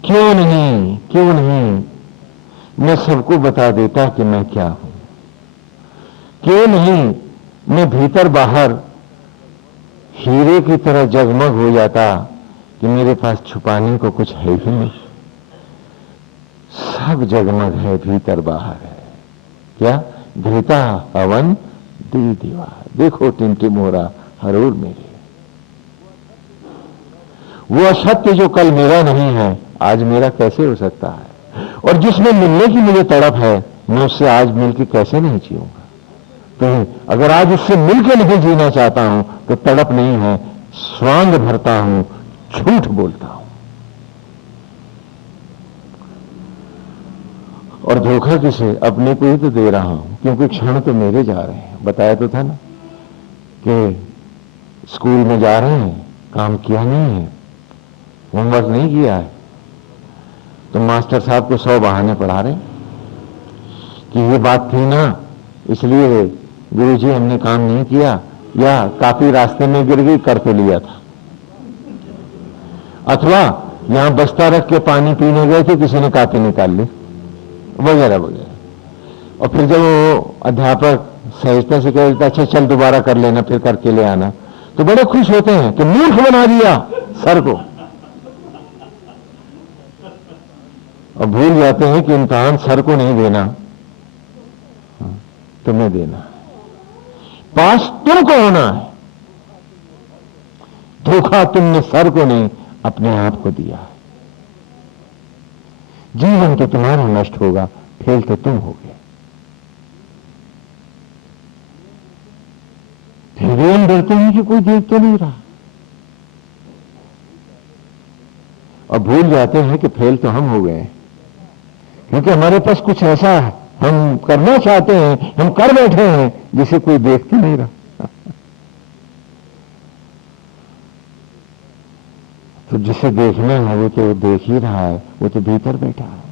क्यों नहीं मैं सबको बता देता कि मैं क्या हूं? क्यों नहीं मैं भीतर बाहर हीरे की तरह जगमग हो जाता कि मेरे पास छुपाने को कुछ है ही नहीं? सब जगमग है, भीतर बाहर है। क्या? घृता हवन दी दीवार, देखो टिमटिम हो रहा हर ओर मेरे। वो असत्य जो कल मेरा नहीं है, आज मेरा कैसे हो सकता है? और जिसमें मिलने की मुझे तड़प है, मैं उससे आज मिलके कैसे नहीं जीऊंगा? तो अगर आज उससे मिलके नहीं जीना चाहता हूं तो तड़प नहीं है, स्वांग भरता हूं, झूठ बोलता हूं, और धोखा किसे? अपने को ही तो दे रहा हूं, क्योंकि क्षण तो मेरे जा रहे हैं। बताया तो था ना कि स्कूल में जा रहे हैं, काम किया नहीं है, होमवर्क नहीं किया है, तो मास्टर साहब को 100 बहाने पढ़ा रहे कि ये बात थी ना, इसलिए गुरुजी हमने काम नहीं किया, या काफी रास्ते में गिर गई, कर तो लिया था, अथवा यहां बस्ता रख के पानी पीने गए थे, किसी ने कापी निकाल ली, वगैरह वगैरह। और फिर जब वो अध्यापक सहजता से कह देता, अच्छा चल दोबारा कर लेना, फिर करके ले आना, तो बड़े खुश होते हैं कि मूर्ख बना दिया सर को, और भूल जाते हैं कि इम्तिहान सर को नहीं देना, तुम्हें देना, पास तुमको होना है। धोखा तुमने सर को नहीं, अपने आप को दिया है। जीवन तो तुम्हारा नष्ट होगा, फेल तो तुम होगे। फिर भी हम डरते हैं कि कोई देख तो नहीं रहा, और भूल जाते हैं कि फेल तो हम हो गए, क्योंकि हमारे पास कुछ ऐसा हम करना चाहते हैं, हम कर बैठे हैं, जिसे कोई देख तो नहीं रहा। तो जिसे देखना है वो तो देख ही रहा है, वो तो भीतर बैठा है।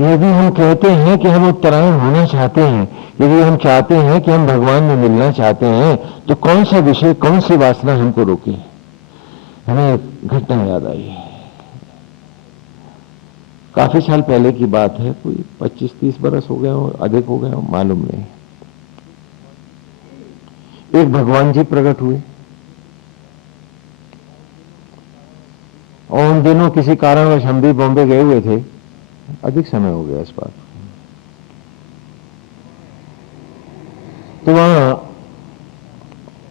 यदि हम कहते हैं कि हम उत्तरायण होना चाहते हैं, यदि हम चाहते हैं कि हम भगवान में मिलना चाहते हैं, तो कौन सा विषय, कौन सी वासना हमको रोके? हमें एक घटना याद आई है, काफी साल पहले की बात है, कोई 25-30 बरस हो गए हो, अधिक हो गए हो, मालूम नहीं। एक भगवान जी प्रकट हुए, और उन दिनों किसी कारणवश हम भी बॉम्बे गए हुए थे, अधिक समय हो गया इस बात। तो वहां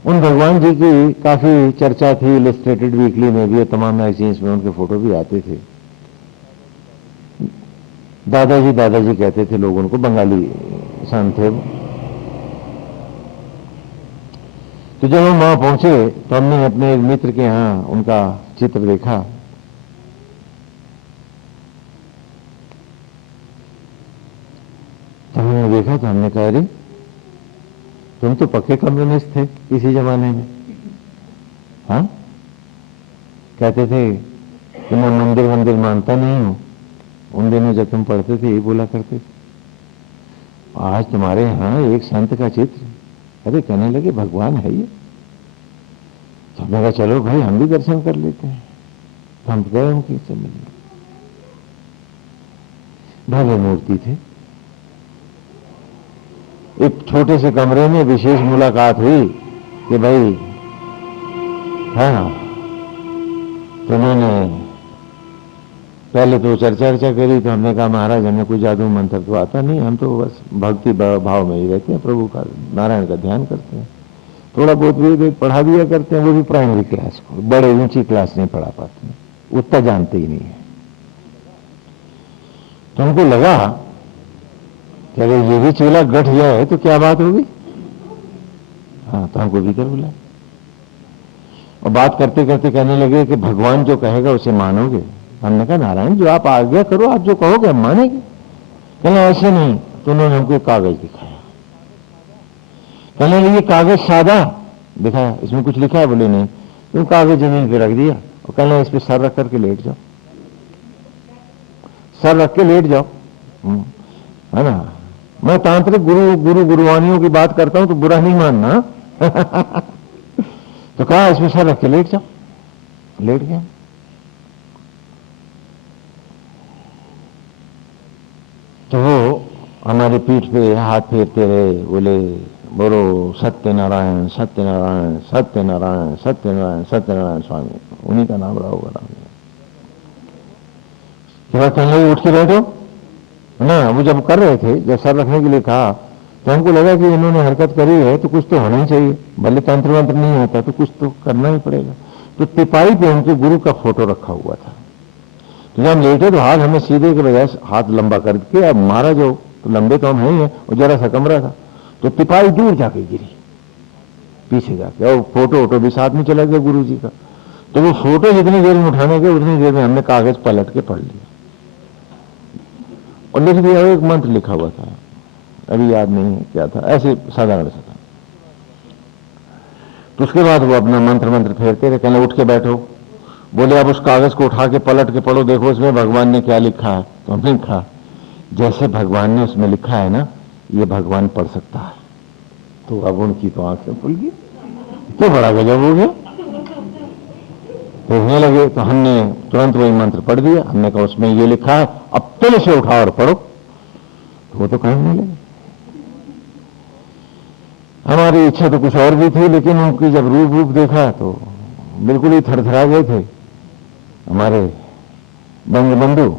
उन भगवान जी की काफी चर्चा थी, इलस्ट्रेटेड वीकली में भी, तमाम मैगजीन्स में उनके फोटो भी आते थे। दादाजी दादाजी कहते थे लोग उनको, बंगाली संत थे वो। तो जब हम वहां पहुंचे तो हमने अपने एक मित्र के यहां उनका चित्र देखा। तो हमने देखा तो हमने कहा, अरे तुम तो पक्के कम्युनिस्ट थे इसी जमाने में। हाँ, कहते थे कि मैं मंदिर वंदिर मानता नहीं हूं, उन दिनों जब तुम पढ़ते थे ये बोला करते थे। आज तुम्हारे यहां एक संत का चित्र, अरे कहने लगे भगवान है ये। तो हमने कहा चलो भाई हम भी दर्शन कर लेते हैं। तो हम गए उनके से मिलने। भले मूर्ति थे। एक छोटे से कमरे में विशेष मुलाकात हुई कि भाई हाँ, तो उन्होंने पहले तो चर्चा करी, तो हमने कहा महाराज हमें कोई जादू मंत्र तो आता नहीं, हम तो बस भक्ति भाव में ही रहते हैं, प्रभु का नारायण का ध्यान करते हैं, थोड़ा बहुत वेद पढ़ा दिया करते हैं, वो भी प्राइमरी क्लास को, बड़े ऊंची क्लास नहीं पढ़ा पाते हैं, उतना जानते ही नहीं है। तो हमको लगा कि अगर ये भी चेला गठ जाए तो क्या बात होगी। हाँ, तो हमको भीतर बुलाया और बात करते करते कहने लगे कि भगवान जो कहेगा उसे मानोगे। हमने कहा नारायण जो आप आज्ञा करो, आप जो कहोगे हम मानेंगे। कहना ऐसे नहीं। तो उन्होंने हमको एक कागज दिखाया, कहने लगे कागज सादा दिखाया, इसमें कुछ लिखा है? बोले नहीं। तो कागज जमीन पे रख दिया और कहना इस पे सर रख करके लेट जाओ, सर रख के लेट जाओ, है ना। मैं तांत्रिक गुरुवानियों की बात करता हूं तो बुरा नहीं मानना। तो कहा इसमें सर रख के लेट जाओ, लेट गया। तो वो हमारी पीठ पे हाथ फेरते रहे, बोले बोलो सत्यनारायण सत्यनारायण सत्यनारायण सत्यनारायण सत्यनारायण स्वामी, उन्हीं का नाम रहा होगा। कहने उठ के बैठो ना। वो जब कर रहे थे, जब सर रखने के लिए कहा, तो हमको लगा कि इन्होंने हरकत करी है तो कुछ तो होना ही चाहिए, भले तंत्र मंत्र नहीं होता तो कुछ तो करना ही पड़ेगा। तो तिपाई पे उनके गुरु का फोटो रखा हुआ था। तो जब हम लेटे तो हाथ हमें सीधे के बजाय हाथ लंबा करके, अब महाराज हो तो लंबे तो हम हैं, और जरा सा कमरा था, तो तिपाई दूर जाके गिरी पीछे जाके, और फोटो भी साथ में चला गया गुरु जी का। तो वो फोटो जितनी देर में उठाने के उतनी देर में हमने कागज पलट के पढ़ लिया और लिख दिया। एक मंत्र लिखा हुआ था, अभी याद नहीं है क्या था, ऐसे साधारण सा था। तो उसके बाद वो अपना मंत्र फेरते रहे, कहने उठ के बैठो। बोले अब उस कागज को उठा के पलट के पढ़ो, देखो उसमें भगवान ने क्या लिखा है। तो हमने लिखा जैसे भगवान ने उसमें लिखा है ना, ये भगवान पढ़ सकता है। तो अब उनकी तो आंखें खुल गई, तो बड़ा गजब हो गया, देखने लगे। तो हमने तुरंत वही मंत्र पढ़ दिया। हमने कहा उसमें ये लिखा है, अब तुम इसे उठाओ और पढ़ो। तो वो तो कहने लगे। हमारी इच्छा तो कुछ और भी थी, लेकिन उनकी जब रूप देखा तो बिल्कुल ही थरथरा गए थे हमारे बंधु।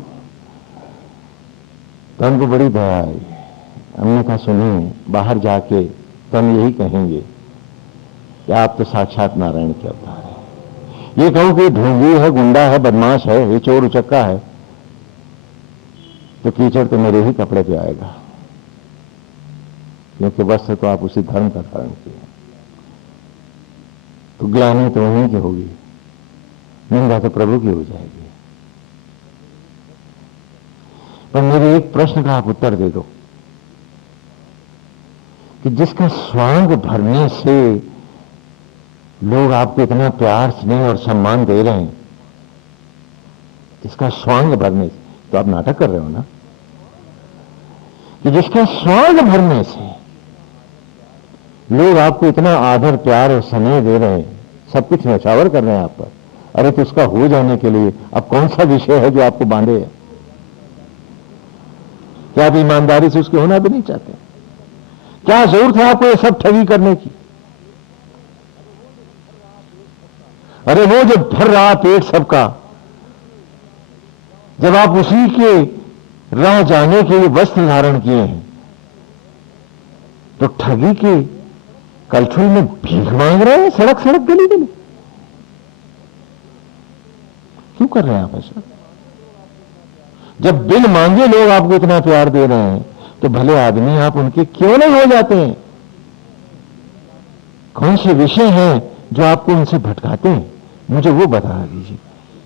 तो हमको बड़ी दया आई। हमने कहा सुनिए, बाहर जाके तो हम यही कहेंगे कि आप तो साक्षात नारायण के अवतार हैं। ये कहूं कि ढोंगी है, गुंडा है, बदमाश है, ये चोर उचक्का है, तो कीचड़ तो मेरे ही कपड़े पे आएगा, क्योंकि वस्त्र तो आप उसी धर्म का धारण किए। तो ग्लानि तो वहीं की होगी, निंदा तो प्रभु की हो जाएगी। पर मेरे एक प्रश्न का आप उत्तर दे दो कि जिसका स्वांग भरने से लोग आपको इतना प्यार स्नेह और सम्मान दे रहे हैं, जिसका स्वांग भरने से, तो आप नाटक कर रहे हो ना, कि जिसका स्वांग भरने से लोग आपको इतना आदर प्यार और स्नेह दे रहे हैं, सब कुछ नौछावर कर रहे हैं आप पर, अरे तो उसका हो जाने के लिए अब कौन सा विषय है जो आपको बांधे है? क्या आप ईमानदारी से उसके होना भी नहीं चाहते? क्या जरूरत है आपको ये सब ठगी करने की? अरे वो जो भर रहा पेट सबका, जब आप उसी के राह जाने के लिए वस्त्र धारण किए हैं, तो ठगी के कलछुल में भीख मांग रहे हैं सड़क सड़क गली गली। क्यों कर रहे हैं आप ऐसा? जब बिन मांगे लोग आपको इतना प्यार दे रहे हैं, तो भले आदमी आप उनके क्यों नहीं हो जाते हैं? कौन से विषय हैं जो आपको उनसे भटकाते हैं? मुझे वो बता दीजिए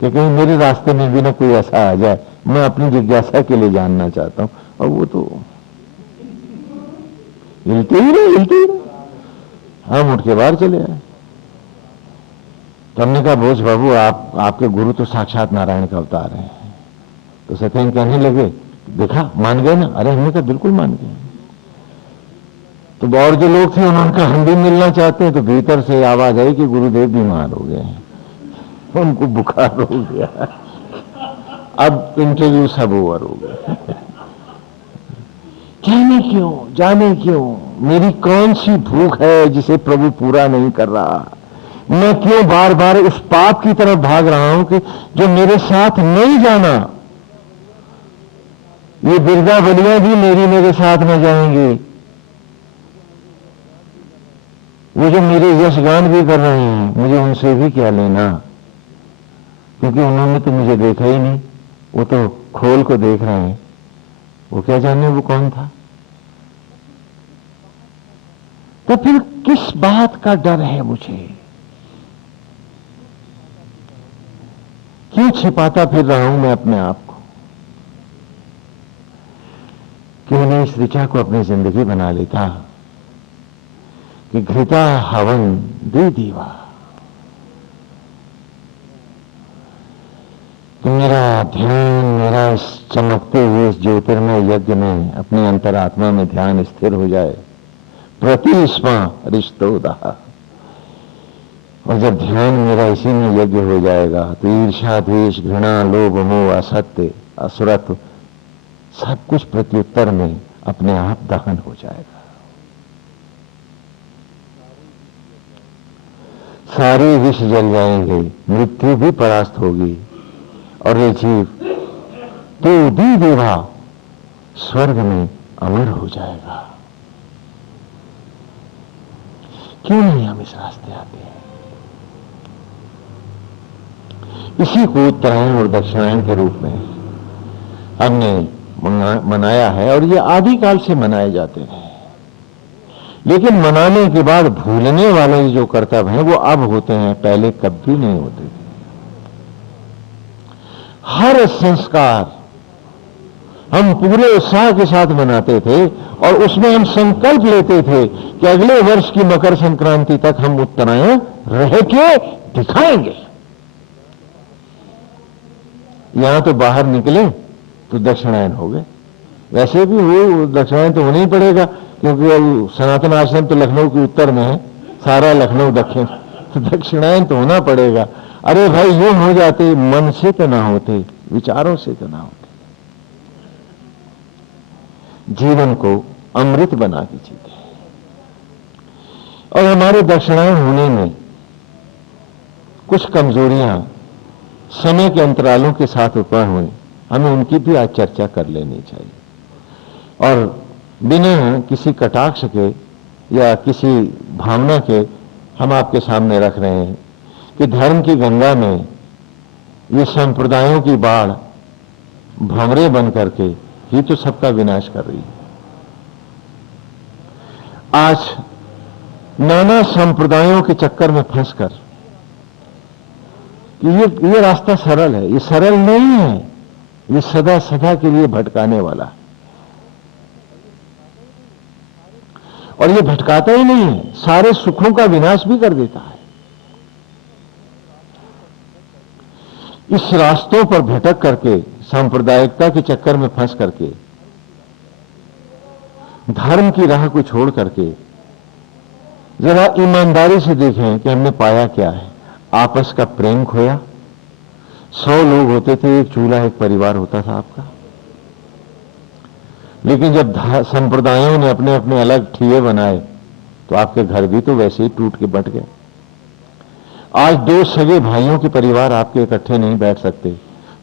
कि कहीं मेरे रास्ते में भी ना कोई ऐसा आ जाए। मैं अपनी जिज्ञासा के लिए जानना चाहता हूं, और वो तो हिलते ही रहे। हम उठ के बाहर चले आए। तो हमने कहा बोझ बाबू, आपके गुरु तो साक्षात नारायण का अवतार हैं। तो सत्यन कहने लगे देखा मान गए ना? अरे हमने कहा बिल्कुल मान गए। तो और जो लोग थे उन्होंने कहा हम भी मिलना चाहते हैं। तो भीतर से आवाज आई कि गुरुदेव बीमार हो गए हैं, उनको बुखार हो गया, अब इंटरव्यू सब ओवर हो गया। जाने क्यों मेरी कौन सी भूख है जिसे प्रभु पूरा नहीं कर रहा। मैं क्यों बार बार उस पाप की तरफ भाग रहा हूं कि जो मेरे साथ नहीं जाना। ये बिरदा बलियां भी मेरे साथ न जाएंगे। वो जो मेरे यशगान भी कर रहे हैं, मुझे उनसे भी क्या लेना, क्योंकि उन्होंने तो मुझे देखा ही नहीं। वो तो खोल को देख रहे हैं, वो क्या जाने वो कौन था। तो फिर किस बात का डर है मुझे? क्यों छिपाता फिर रहा हूं मैं अपने आप को? क्यों नहीं इस ऋचा को अपनी जिंदगी बना लेता कि घृता हवन दे दीवा, कि मेरा ध्यान मेरा इस चमकते हुए इस ज्योतिर्मय यज्ञ में अपनी अंतरात्मा में ध्यान स्थिर हो जाए। प्रतिस्मा रिश्तोदह। और जब ध्यान मेरा इसी में यज्ञ हो जाएगा तो ईर्ष्या द्वेष घृणा लोभ मोह असत्य असुरत्व सब कुछ प्रत्युत्तर में अपने आप दहन हो जाएगा। सारे विष जल जाएंगे, मृत्यु भी परास्त होगी और ये जीव तो दी देवा स्वर्ग में अमर हो जाएगा। क्यों नहीं हम इस रास्ते आते हैं? इसी को उत्तरायण और दक्षिणायन के रूप में हमने मनाया है और ये आदिकाल से मनाए जाते हैं। लेकिन मनाने के बाद भूलने वाले जो कर्तव्य हैं वो अब होते हैं, पहले कभी नहीं होते थे। हर संस्कार हम पूरे उत्साह के साथ मनाते थे और उसमें हम संकल्प लेते थे कि अगले वर्ष की मकर संक्रांति तक हम उत्तरायण रह के दिखाएंगे। यहां तो बाहर निकले तो दक्षिणायन हो गए। वैसे भी वो दक्षिणायन तो होना ही पड़ेगा, क्योंकि सनातन आश्रम तो लखनऊ के उत्तर में है, सारा लखनऊ दक्षिण, तो दक्षिणायन तो होना पड़ेगा। अरे भाई यूं हो जाते, मन से तो ना होते, विचारों से तो ना होते। जीवन को अमृत बना के जीते। और हमारे दक्षिणायन होने में कुछ कमजोरियां समय के अंतरालों के साथ उत्पन्न हुई, हमें उनकी भी आज चर्चा कर लेनी चाहिए। और बिना किसी कटाक्ष के या किसी भावना के हम आपके सामने रख रहे हैं कि धर्म की गंगा में ये संप्रदायों की बाढ़ भंवरे बन करके ही तो सबका विनाश कर रही है। आज नाना संप्रदायों के चक्कर में फंसकर ये रास्ता सरल है, ये सरल नहीं है, ये सदा सदा के लिए भटकाने वाला है। और ये भटकाता ही नहीं है, सारे सुखों का विनाश भी कर देता है। इस रास्तों पर भटक करके, सांप्रदायिकता के चक्कर में फंस करके, धर्म की राह को छोड़ करके जरा ईमानदारी से देखें कि हमने पाया क्या है। आपस का प्रेम खोया। 100 लोग होते थे, एक चूल्हा एक परिवार होता था आपका। लेकिन जब संप्रदायों ने अपने अपने अलग ठिये बनाए तो आपके घर भी तो वैसे ही टूट के बट गए। आज 2 सगे भाइयों के परिवार आपके इकट्ठे नहीं बैठ सकते।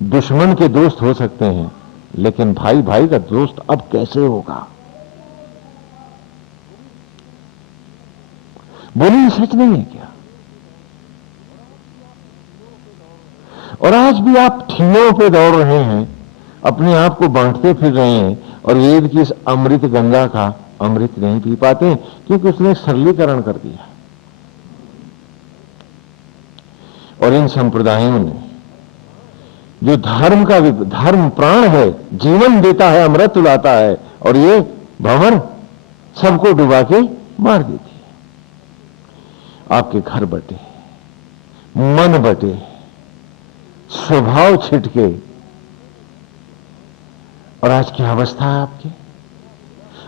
दुश्मन के दोस्त हो सकते हैं, लेकिन भाई भाई का दोस्त अब कैसे होगा? बोलिए, सच नहीं है क्या? और आज भी आप ठियों पे दौड़ रहे हैं, अपने आप को बांटते फिर रहे हैं और वेद की इस अमृत गंगा का अमृत नहीं पी पाते, क्योंकि उसने सरलीकरण कर दिया। और इन संप्रदायों ने जो धर्म प्राण है, जीवन देता है, अमृत लाता है, और ये भंवर सबको डुबा के मार देती है। आपके घर बटे, मन बटे, स्वभाव छिटके, और आज की अवस्था है आपकी।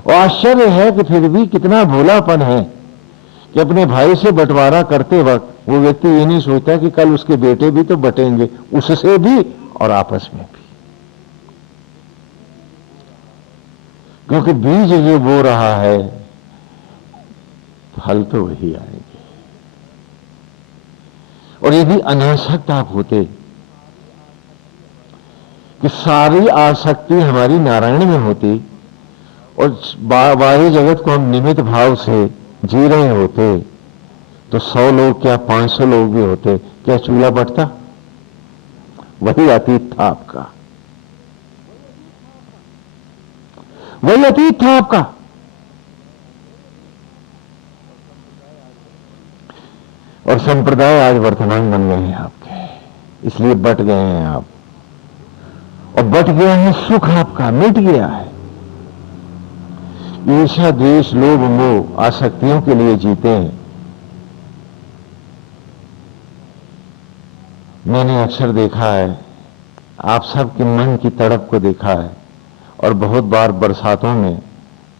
और आश्चर्य है कि फिर भी कितना भोलापन है कि अपने भाई से बंटवारा करते वक्त वो व्यक्ति ये नहीं सोचता कि कल उसके बेटे भी तो बटेंगे, उससे भी और आपस में भी। क्योंकि बीज जो बो रहा है फल तो वही आएंगे। और यदि अनासक्त आप होते कि सारी आसक्ति हमारी नारायण में होती और बाह्य जगत को हम निमित्त भाव से जी रहे होते, तो 100 लोग क्या 500 लोग भी होते, क्या चूल्हा बढ़ता? वही अतीत था आपका, वही अतीत था आपका। और संप्रदाय आज वर्तमान बन गए हैं आपके, इसलिए बट गए हैं आप। और बट गया है सुख आपका, मिट गया है। ईर्ष्या द्वेष लोभ मोह आसक्तियों के लिए जीते हैं। मैंने अक्सर देखा है, आप सबके मन की तड़प को देखा है। और बहुत बार बरसातों में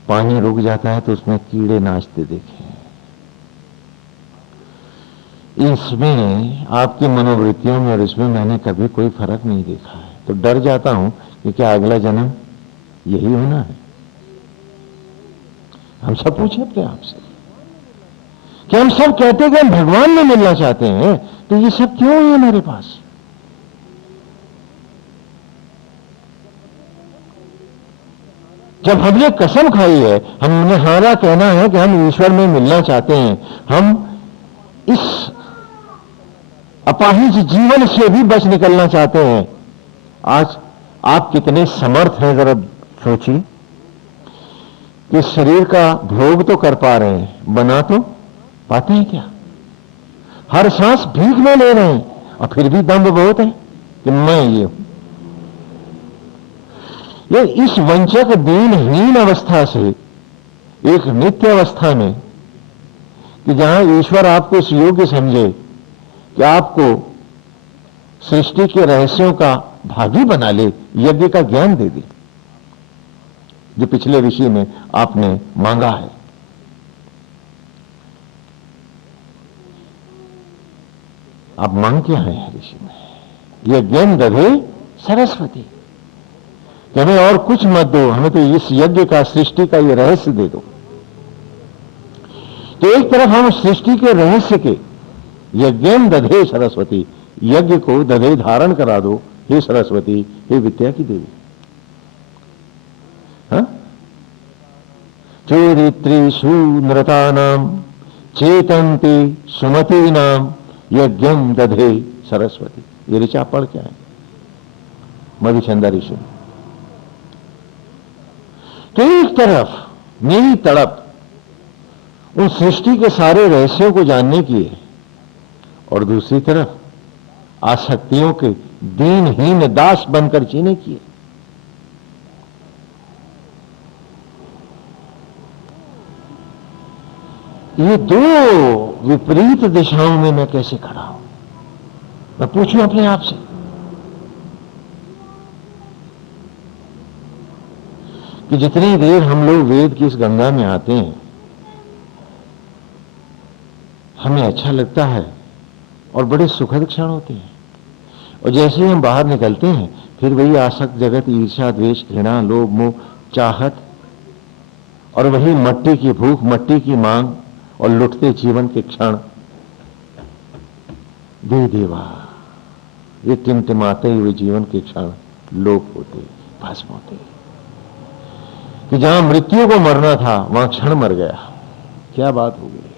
पानी रुक जाता है तो उसमें कीड़े नाचते देखे हैं। इसमें आपकी मनोवृत्तियों में और इसमें मैंने कभी कोई फर्क नहीं देखा है। तो डर जाता हूं कि क्या अगला जन्म यही होना है? हम सब पूछे अपने आप से कि हम सब कहते कि हम भगवान में मिलना चाहते हैं, तो ये सब क्यों है हमारे पास? जब हमने कसम खाई है, हमने हमारा कहना है कि हम ईश्वर में मिलना चाहते हैं, हम इस अपाहिज जीवन से भी बच निकलना चाहते हैं। आज आप कितने समर्थ हैं जरा सोचिए कि शरीर का भोग तो कर पा रहे हैं, बना तो पाते हैं क्या? हर सांस भीख में ले रहे हैं और फिर भी दम्भ बहुत है कि मैं ये हूं। ये इस वंचक दीनहीन अवस्था से एक नित्य अवस्था में कि जहां ईश्वर आपको इस योग्य समझे कि आपको सृष्टि के रहस्यों का भागी बना ले, यज्ञ का ज्ञान दे दे, जो पिछले ऋषि में आपने मांगा है। आप मांग क्या है ऋषि में? यज्ञ दधे सरस्वती, कि हमें और कुछ मत दो, हमें तो इस यज्ञ का, सृष्टि का ये रहस्य दे दो। तो एक तरफ हम सृष्टि के रहस्य के यज्ञ दधे सरस्वती, यज्ञ को दधे धारण करा दो हे सरस्वती, हे विद्या की देवी। चोरित्रीषु नृतानाम चेतन्ति सुमतीनाम यज्ञम दधे सरस्वती। ये ऋचा पढ़ क्या है? मधुचंदा ऋषि। तो एक तरफ मेरी तड़प उन सृष्टि के सारे रहस्यों को जानने की है, और दूसरी तरफ आसक्तियों के दीनहीन दास बनकर जीने की है। ये दो विपरीत दिशाओं में मैं कैसे खड़ा हूं? मैं पूछूं अपने आप से कि जितनी देर हम लोग वेद की इस गंगा में आते हैं, हमें अच्छा लगता है और बड़े सुखद क्षण होते हैं, और जैसे ही हम बाहर निकलते हैं फिर वही आसक्त जगत, ईर्ष्या द्वेष घृणा लोभ मोह चाहत, और वही मट्टी की भूख, मट्टी की मांग और लुटते जीवन के क्षण। दे देवा, ये टिमटिमाते हुए जीवन के क्षण लोप होते, भस्म होते। कि जहां मृत्यु को मरना था वहां क्षण मर गया। क्या बात हो गई?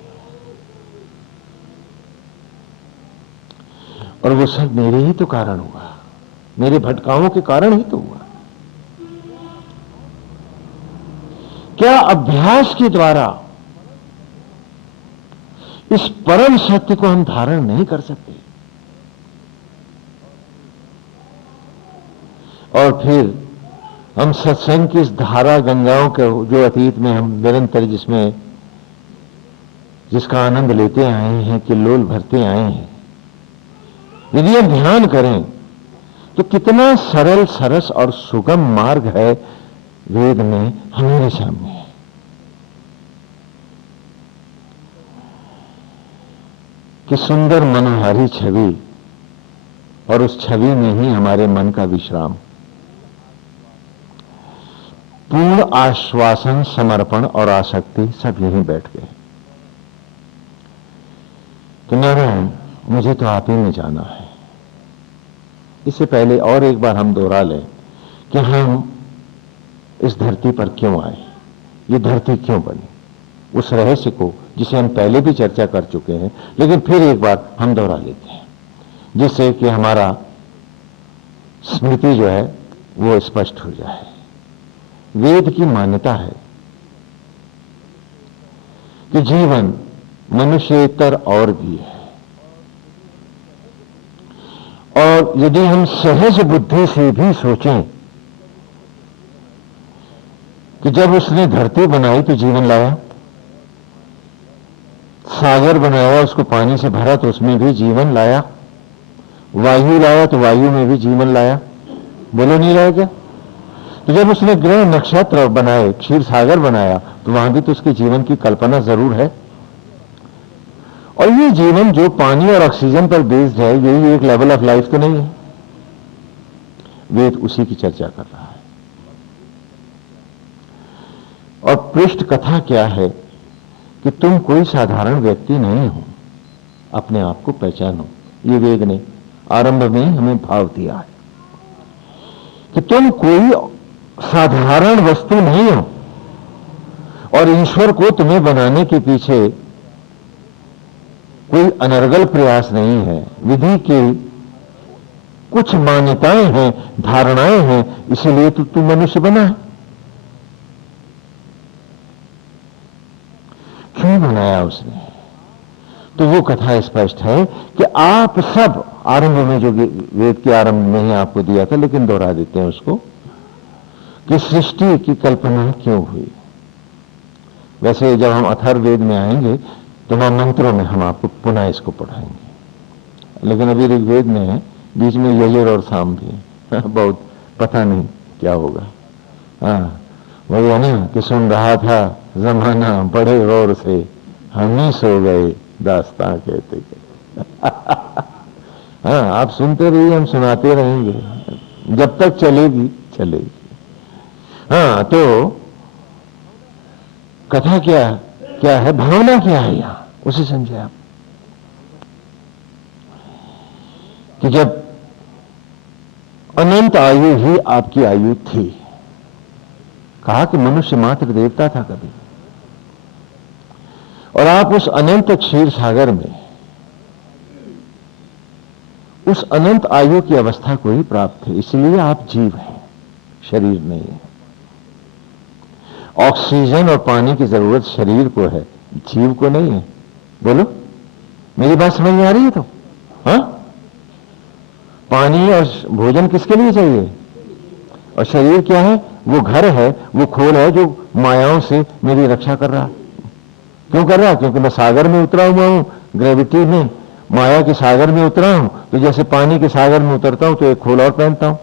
और वो सब मेरे ही तो कारण हुआ, मेरे भटकाओं के कारण ही तो हुआ। क्या अभ्यास के द्वारा इस परम सत्य को हम धारण नहीं कर सकते? और फिर हम सत्संग की इस धारा गंगाओं के, जो अतीत में हम निरंतर जिसका आनंद लेते आए हैं, कि लोल भरते आए हैं, यदि हम ध्यान करें तो कितना सरल, सरस और सुगम मार्ग है वेद में हमारे सामने। कि सुंदर मनोहारी छवि, और उस छवि में ही हमारे मन का विश्राम, पूर्ण आश्वासन, समर्पण और आसक्ति सब यहीं बैठ गए कि नारायण मुझे तो आप ही में जाना है। इससे पहले और एक बार हम दोहरा लें कि हम इस धरती पर क्यों आए, ये धरती क्यों बनी, उस रहस्य को जिसे हम पहले भी चर्चा कर चुके हैं, लेकिन फिर एक बार हम दोहरा लेते हैं जिससे कि हमारा स्मृति जो है वो स्पष्ट हो जाए। वेद की मान्यता है कि जीवन मनुष्येतर और भी है, और यदि हम सहज बुद्धि से भी सोचें कि जब उसने धरती बनाई तो जीवन लाया, सागर बनाया उसको पानी से भरा तो उसमें भी जीवन लाया, वायु लाया तो वायु में भी जीवन लाया, बोलो नहीं लाया क्या? तो जब उसने ग्रह नक्षत्र बनाए, क्षीर सागर बनाया, तो वहां भी तो उसके जीवन की कल्पना जरूर है। और ये जीवन जो पानी और ऑक्सीजन पर बेस्ड है, यही एक लेवल ऑफ लाइफ तो नहीं है। वेद उसी की चर्चा कर रहा है। और पृष्ठ कथा क्या है कि तुम कोई साधारण व्यक्ति नहीं हो, अपने आप को पहचानो। ये वेद ने आरंभ में हमें भाव दिया है कि तुम कोई साधारण वस्तु नहीं हो, और ईश्वर को तुम्हें बनाने के पीछे कोई अनर्गल प्रयास नहीं है। विधि की कुछ मान्यताएं हैं, धारणाएं हैं, इसीलिए तो तू मनुष्य बना है। क्यों बनाया उसने? तो वो कथा स्पष्ट है कि आप सब, आरंभ में जो वेद के आरंभ में ही आपको दिया था, लेकिन दोहरा देते हैं उसको, कि सृष्टि की कल्पना क्यों हुई। वैसे जब हम अथर्ववेद में आएंगे तो वहां मंत्रों में हम आपको पुनः इसको पढ़ाएंगे, लेकिन अभी ऋग्वेद में है, बीच में यजुर और साम भी है। बहुत पता नहीं क्या होगा। हाँ, वही है ना कि सुन रहा था जमाना बड़े गौर से, हम ही सो गए दास्तां कहते कहते। हाँ, आप सुनते रहिए, हम सुनाते रहेंगे जब तक चलेगी चलेगी। हाँ, तो कथा क्या क्या है, भावना क्या है यहां, उसे समझे आप। कि जब अनंत आयु ही आपकी आयु थी, कहा कि मनुष्य मात्र देवता था कभी, और आप उस अनंत क्षीर सागर में उस अनंत आयु की अवस्था को ही प्राप्त थे, इसलिए आप जीव हैं, शरीर नहीं है। ऑक्सीजन और पानी की जरूरत शरीर को है, जीव को नहीं है। बोलो, मेरी बात समझ में आ रही है? तो हाँ, पानी और भोजन किसके लिए चाहिए? और शरीर क्या है? वो घर है, वो खोल है जो मायाओं से मेरी रक्षा कर रहा। क्यों कर रहा? क्योंकि मैं सागर में उतरा हुआ हूं, ग्रेविटी में, माया के सागर में उतरा हूं। तो जैसे पानी के सागर में उतरता हूं तो एक खोल और पहनता हूं,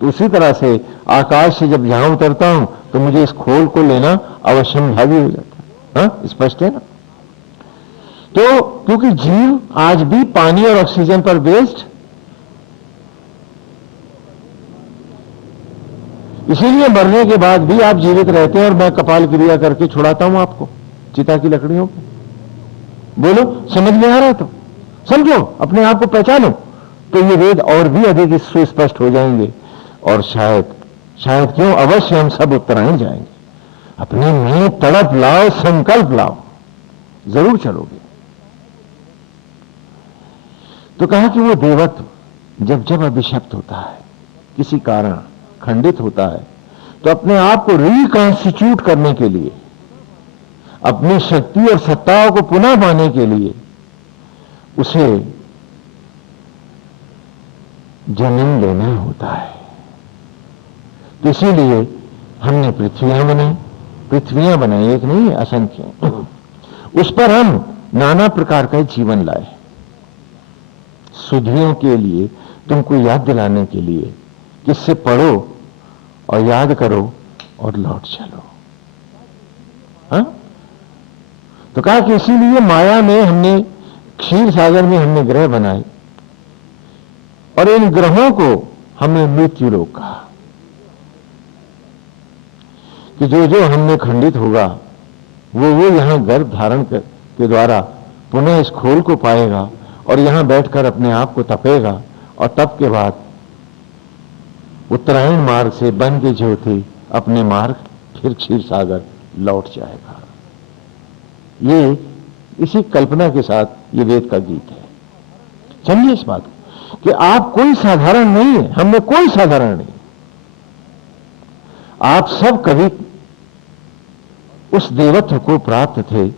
तो उसी तरह से आकाश से जब यहां उतरता हूं तो मुझे इस खोल को लेना अवश्यम भावी हो जाता है। हाँ, स्पष्ट है ना? तो क्योंकि जीव आज भी पानी और ऑक्सीजन पर बेस्ड, इसीलिए मरने के बाद भी आप जीवित रहते हैं, और मैं कपाल क्रिया करके छुड़ाता हूं आपको चिता की लकड़ियों पे। बोलो, समझ में आ रहा है? तो समझो, अपने आप को पहचानो, तो ये वेद और भी अधिक इससे स्पष्ट हो जाएंगे। और शायद क्यों, अवश्य हम सब उत्तरायण जाएंगे। अपने में तड़प लाओ, संकल्प लाओ, जरूर चलोगे। तो कहा कि वो देवत्व जब जब अभिशप्त होता है, किसी कारण खंडित होता है, तो अपने आप को रिकॉन्स्टिट्यूट करने के लिए, अपनी शक्ति और सत्ताओं को पुनः पाने के लिए उसे जन्म लेना होता है। तो इसीलिए हमने पृथ्वियां बनाई, एक नहीं है, असंख्य। उस पर हम नाना प्रकार का जीवन लाए, सुधियों के लिए, तुमको याद दिलाने के लिए, किससे पढ़ो और याद करो और लौट चलो। हाँ, तो कहा कि इसीलिए माया में हमने, क्षीर सागर में हमने ग्रह बनाए, और इन ग्रहों को हमने मृत्यु लोक कहा। कि जो जो हमने खंडित होगा वो यहां गर्भ धारण के द्वारा पुनः इस खोल को पाएगा और यहां बैठकर अपने आप को तपेगा और तप के बाद उत्तरायण मार्ग से बन के ज्योति अपने मार्ग फिर क्षीर सागर लौट जाएगा। ये इसी कल्पना के साथ ये वेद का गीत है। समझिए इस बात को कि आप कोई साधारण नहीं है, हम में कोई साधारण नहीं। आप सब कभी उस देवत्व को प्राप्त थे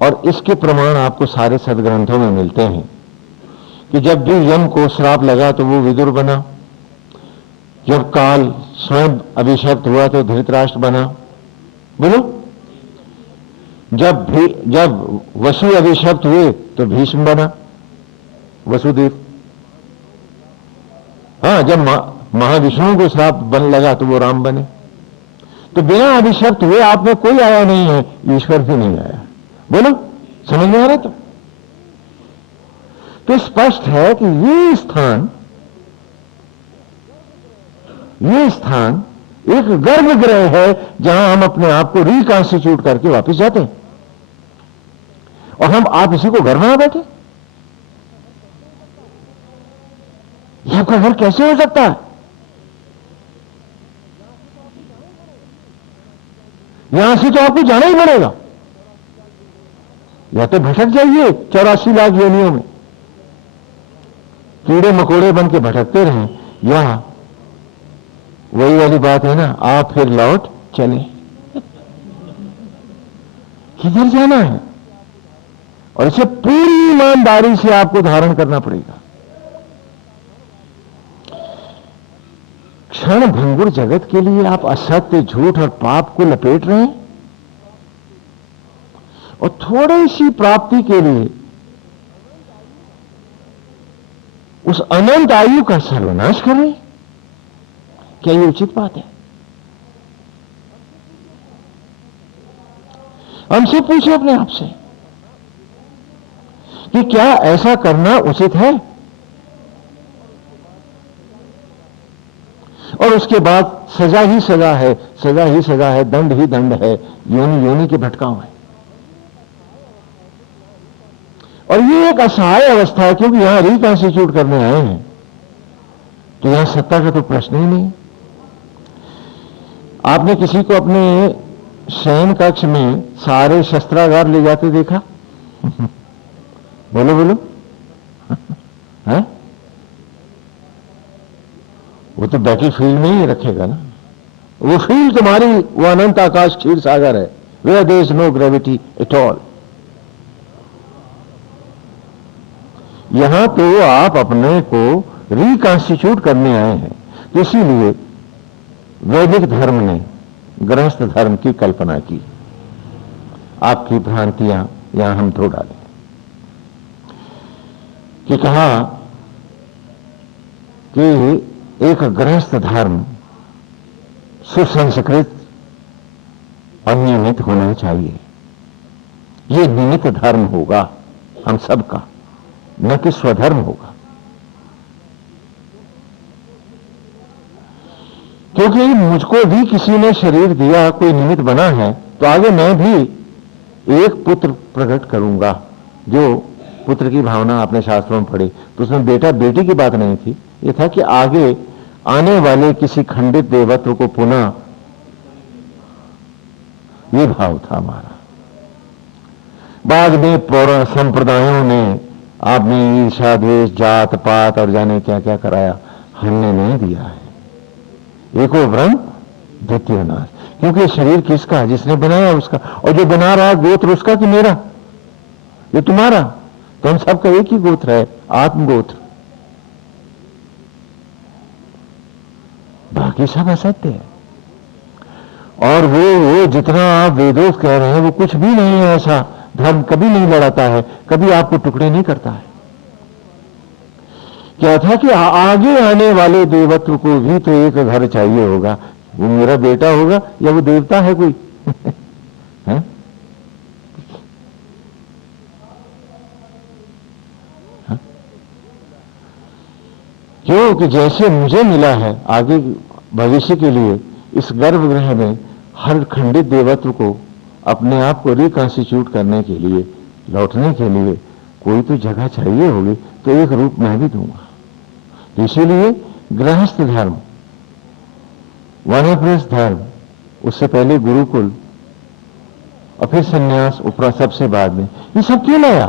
और इसके प्रमाण आपको सारे सदग्रंथों में मिलते हैं कि जब भी यम को श्राप लगा तो वो विदुर बना, जब काल स्वयं अभिशप्त हुआ तो धृतराष्ट्र बना, बोलो, जब वसु अभिशप्त हुए तो भीष्म बना, वसुदेव। हाँ, जब महाविष्णु को श्राप बन लगा तो वो राम बने। तो बिना अभिशप्त हुए आप में कोई आया नहीं है, ईश्वर भी नहीं आया। बोलो, समझ में आ रहा? तो स्पष्ट है कि ये स्थान एक गर्भगृह है जहां हम अपने आप को रिकॉन्स्टिट्यूट करके वापस जाते हैं और आप इसी को घर बना बैठे। यह आपका घर कैसे हो सकता है? यहां से तो आपको जाना ही पड़ेगा, या तो भटक जाइए 84 लाख योनियों में, कीड़े मकोड़े बन के भटकते रहें, या वही वाली बात है ना, आप फिर लौट चले। किधर जाना है? और इसे पूरी ईमानदारी से आपको धारण करना पड़ेगा। क्षण भंगुर जगत के लिए आप असत्य, झूठ और पाप को लपेट रहे हैं और थोड़ी सी प्राप्ति के लिए उस अनंत आयु का सर्वनाश कर रहे हैं। क्या ये उचित बात है? हमसे पूछे अपने आप से कि क्या ऐसा करना उचित है? और उसके बाद सजा ही सजा है, सजा ही सजा है, दंड ही दंड है, योनि योनि के भटकाव है। और ये एक असहाय अवस्था है, क्योंकि यहां रिकॉन्स्टिट्यूट करने आए हैं, तो यहां सत्ता का तो प्रश्न ही नहीं। आपने किसी को अपने शयन कक्ष में सारे शस्त्रागार ले जाते देखा? बोलो बोलो, है? वो तो बैटल फील्ड में ही रखेगा ना। वो फील्ड तुम्हारी, वो अनंत आकाश क्षीर सागर है, where there is no gravity at all. यहां तो आप अपने को रिकॉन्स्टिट्यूट करने आए हैं। तो इसीलिए वैदिक धर्म ने गृहस्थ धर्म की कल्पना की। आपकी भ्रांतियां यहां हम धो डालें कि कहा कि एक गृहस्थ धर्म सुसंस्कृत और नियमित होना चाहिए। ये निमित्त धर्म होगा हम सबका, न कि स्वधर्म होगा। क्योंकि मुझको भी किसी ने शरीर दिया, कोई निमित्त बना है, तो आगे मैं भी एक पुत्र प्रकट करूंगा। जो पुत्र की भावना आपने शास्त्रों में पढ़ी, तो उसमें बेटा बेटी की बात नहीं थी। यह था कि आगे आने वाले किसी खंडित देवत्व को पुनः, ये भाव था हमारा। बाद में पौराण संप्रदायों ने आपने ईर्षा, द्वेष, जात पात और जाने क्या क्या कराया, हमने नहीं दिया है। एको ब्रह्म द्वितीय नाश। क्योंकि शरीर किसका? जिसने बनाया उसका। और जो बना रहा है गोत्र उसका कि मेरा? ये तुम्हारा। तो हम सबका एक ही गोत्र है, आत्मगोत्र। बाकी सब असत्य है। और वो जितना आप वेदों कह रहे हैं वो कुछ भी नहीं है। ऐसा धर्म कभी नहीं लड़ाता है, कभी आपको टुकड़े नहीं करता है। क्या था कि आगे आने वाले देवत्व को भी तो एक घर चाहिए होगा। वो मेरा बेटा होगा या वो देवता है कोई? है? क्यों कि जैसे मुझे मिला है आगे भविष्य के लिए, इस गर्भगृह में हर खंडित देवत्व को अपने आप को रिकॉन्स्टिट्यूट करने के लिए, लौटने के लिए कोई तो जगह चाहिए होगी, तो एक रूप मैं भी दूंगा। तो इसीलिए गृहस्थ धर्म, वानप्रस्थ धर्म, उससे पहले गुरुकुल और फिर सन्यास, ऊपर सबसे बाद में, ये सब क्यों लाया?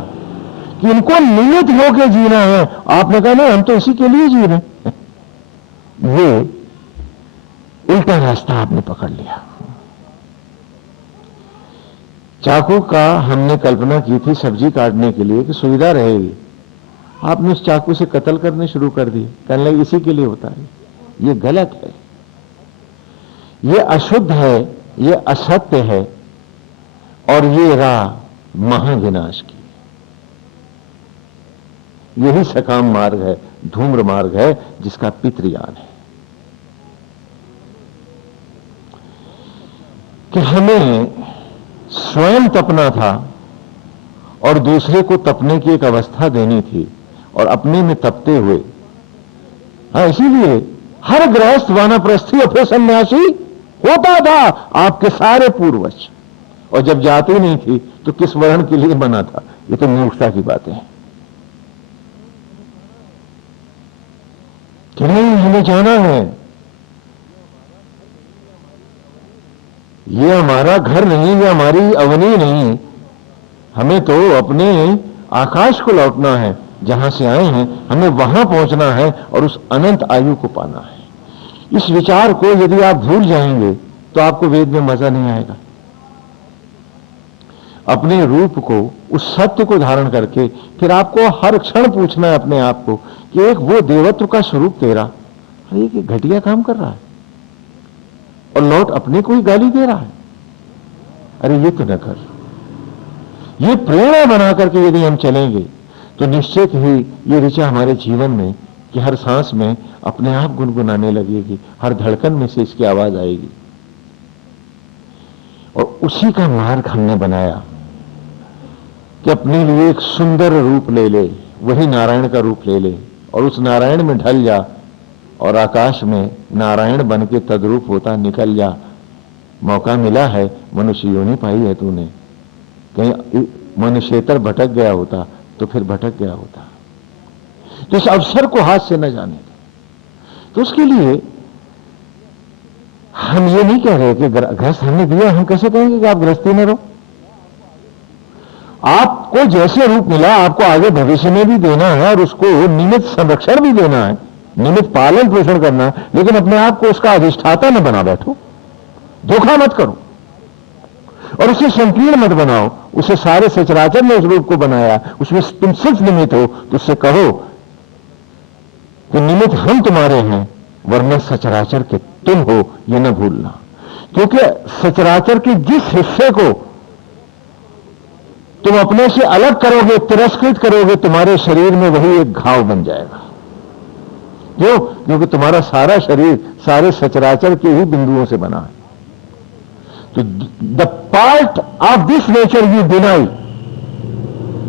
कि इनको निमित्त होकर जीना है। आपने कहा नहीं, हम तो इसी के लिए जी रहे हैं। ये उल्टा रास्ता आपने पकड़ लिया। चाकू का हमने कल्पना की थी सब्जी काटने के लिए कि सुविधा रहेगी, आपने उस चाकू से कत्ल करने शुरू कर दिए, कहने लगे इसी के लिए होता है। ये गलत है, ये अशुद्ध है, ये असत्य है, और ये राह महाविनाश की। यही सकाम मार्ग है, धूम्र मार्ग है, जिसका पितृयान है कि हमें स्वयं तपना था और दूसरे को तपने की एक अवस्था देनी थी, और अपने में तपते हुए, हाँ, इसीलिए हर गृहस्थ वानप्रस्थी और फिर सन्यासी होता था आपके सारे पूर्वज। और जब जाती नहीं थी तो किस वर्ण के लिए बना था? ये तो मूर्खता की बातें हैं कि नहीं, हमें जाना है, ये हमारा घर नहीं, ये हमारी अवनी नहीं, हमें तो अपने आकाश को लौटना है, जहां से आए हैं हमें वहां पहुंचना है और उस अनंत आयु को पाना है। इस विचार को यदि आप भूल जाएंगे तो आपको वेद में मजा नहीं आएगा। अपने रूप को, उस सत्य को धारण करके फिर आपको हर क्षण पूछना है अपने आप को कि एक वो देवत्व का स्वरूप तेरा, अरे ये घटिया काम कर रहा है और लौट अपने को ही गाली दे रहा है, अरे ये तो न कर। ये प्रेरणा बना करके यदि हम चलेंगे तो निश्चित ही ये ऋचा हमारे जीवन में कि हर सांस में अपने आप गुनगुनाने लगेगी, हर धड़कन में से इसकी आवाज आएगी। और उसी का मार्ग हमने बनाया कि अपने लिए एक सुंदर रूप ले ले, वही नारायण का रूप ले ले और उस नारायण में ढल जा और आकाश में नारायण बन के तद्रूप होता निकल जा। मौका मिला है, मनुष्य योनि पाई है तूने, कहीं मनुष्येतर भटक गया होता तो फिर भटक गया होता। तो इस अवसर को हाथ से न जाने दो। तो उसके लिए हम ये नहीं कह रहे कि गृहस्थ हमने दिया, हम कैसे कहेंगे कि आप गृहस्थी में रहो? आपको जैसे रूप मिला आपको आगे भविष्य में भी देना है और उसको निमित्त संरक्षण भी देना है, निमित्त पालन पोषण करना है, लेकिन अपने आप को उसका अधिष्ठाता न बना बैठो, धोखा मत करो और उसे संकीर्ण मत बनाओ। उसे सारे सचराचर ने उस रूप को बनाया, उसमें तुम सिर्फ निमित्त हो, तो उससे कहो कि निमित्त हम तुम्हारे हैं वरना सचराचर के तुम हो, ये न भूलना। क्योंकि सचराचर के जिस हिस्से को तुम अपने से अलग करोगे, तिरस्कृत करोगे, तुम्हारे शरीर में वही एक घाव बन जाएगा। क्यों? क्योंकि तुम्हारा सारा शरीर सारे सचराचर के ही बिंदुओं से बना है। तो the part of this nature you deny,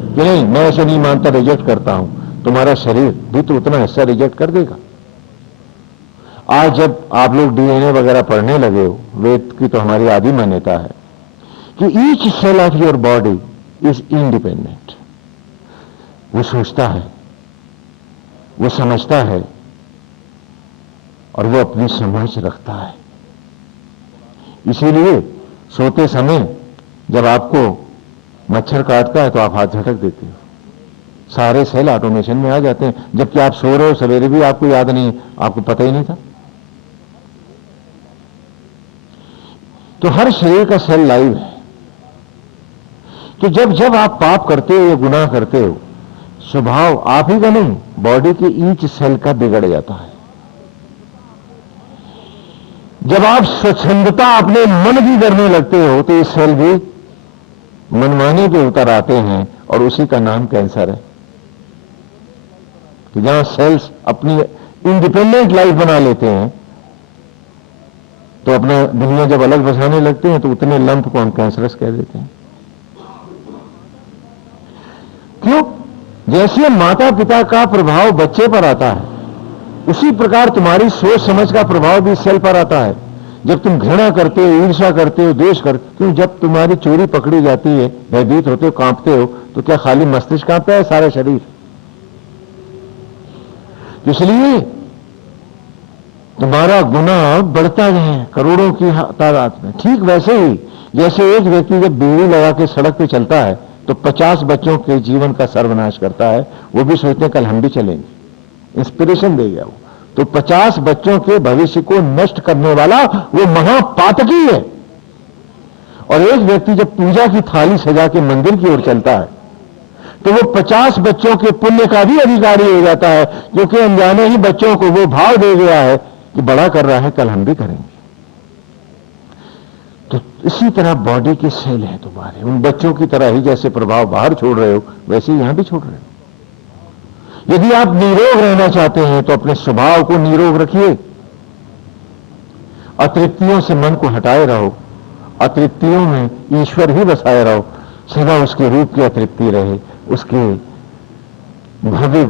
कि नहीं मैं ऐसे नहीं मानता, रिजेक्ट करता हूं, तुम्हारा शरीर भी तो उतना हिस्सा रिजेक्ट कर देगा। आज जब आप लोग डीएनए वगैरह पढ़ने लगे हो, वेद की तो हमारी आदि मान्यता है कि each cell of your body is independent. वो सोचता है, वो समझता है और वो अपनी समझ रखता है। इसीलिए सोते समय जब आपको मच्छर काटता है तो आप हाथ झटक देते हो, सारे सेल ऑटोमेशन में आ जाते हैं, जबकि आप सो रहे हो, सवेरे भी आपको याद नहीं, आपको पता ही नहीं था। तो हर शरीर का सेल लाइव है। तो जब जब आप पाप करते हो या गुनाह करते हो, स्वभाव आप ही का नहीं, बॉडी के ईच सेल का बिगड़ जाता है। जब आप स्वच्छंदता अपने मन की करने लगते हो तो ये सेल भी मनमानी पे उतर आते हैं और उसी का नाम कैंसर है। तो जहां सेल्स अपनी इंडिपेंडेंट लाइफ बना लेते हैं तो अपना दुनिया जब अलग बसाने लगते हैं तो उतने लंप को हम कैंसरस कह देते हैं। क्यों? जैसे माता पिता का प्रभाव बच्चे पर आता है, उसी प्रकार तुम्हारी सोच समझ का प्रभाव भी सेल पर आता है। जब तुम घृणा करते हो, ईर्ष्या करते हो, द्वेष करते हो, क्यों जब तुम्हारी चोरी पकड़ी जाती है, भयभीत होते हो, कांपते हो, तो क्या खाली मस्तिष्क कांपता है? सारा शरीर। इसलिए तुम्हारा गुनाह बढ़ता है करोड़ों की तादाद में। ठीक वैसे ही जैसे एक व्यक्ति जब बेड़ी लगा के सड़क पे चलता है तो 50 बच्चों के जीवन का सर्वनाश करता है, वो भी सोचते हैं कल हम भी चलेंगे, इंस्पिरेशन दे गया वो। तो 50 बच्चों के भविष्य को नष्ट करने वाला वो महापातकी है। और एक व्यक्ति जब पूजा की थाली सजा के मंदिर की ओर चलता है तो वो 50 बच्चों के पुण्य का भी अधिकारी हो जाता है, क्योंकि अनजाने ही बच्चों को वो भाव दे गया है कि बड़ा कर रहा है, कल हम भी करेंगे। तो इसी तरह बॉडी के सेल है तुम्हारे, उन बच्चों की तरह ही जैसे प्रभाव बाहर छोड़ रहे हो वैसे ही यहां भी छोड़ रहे हो। यदि आप निरोग रहना चाहते हैं तो अपने स्वभाव को निरोग रखिए, अतृप्तियों से मन को हटाए रहो, अतृप्तियों में ईश्वर ही बसाए रहो, सदा उसके रूप की अतृप्ति रहे, उसके भव्य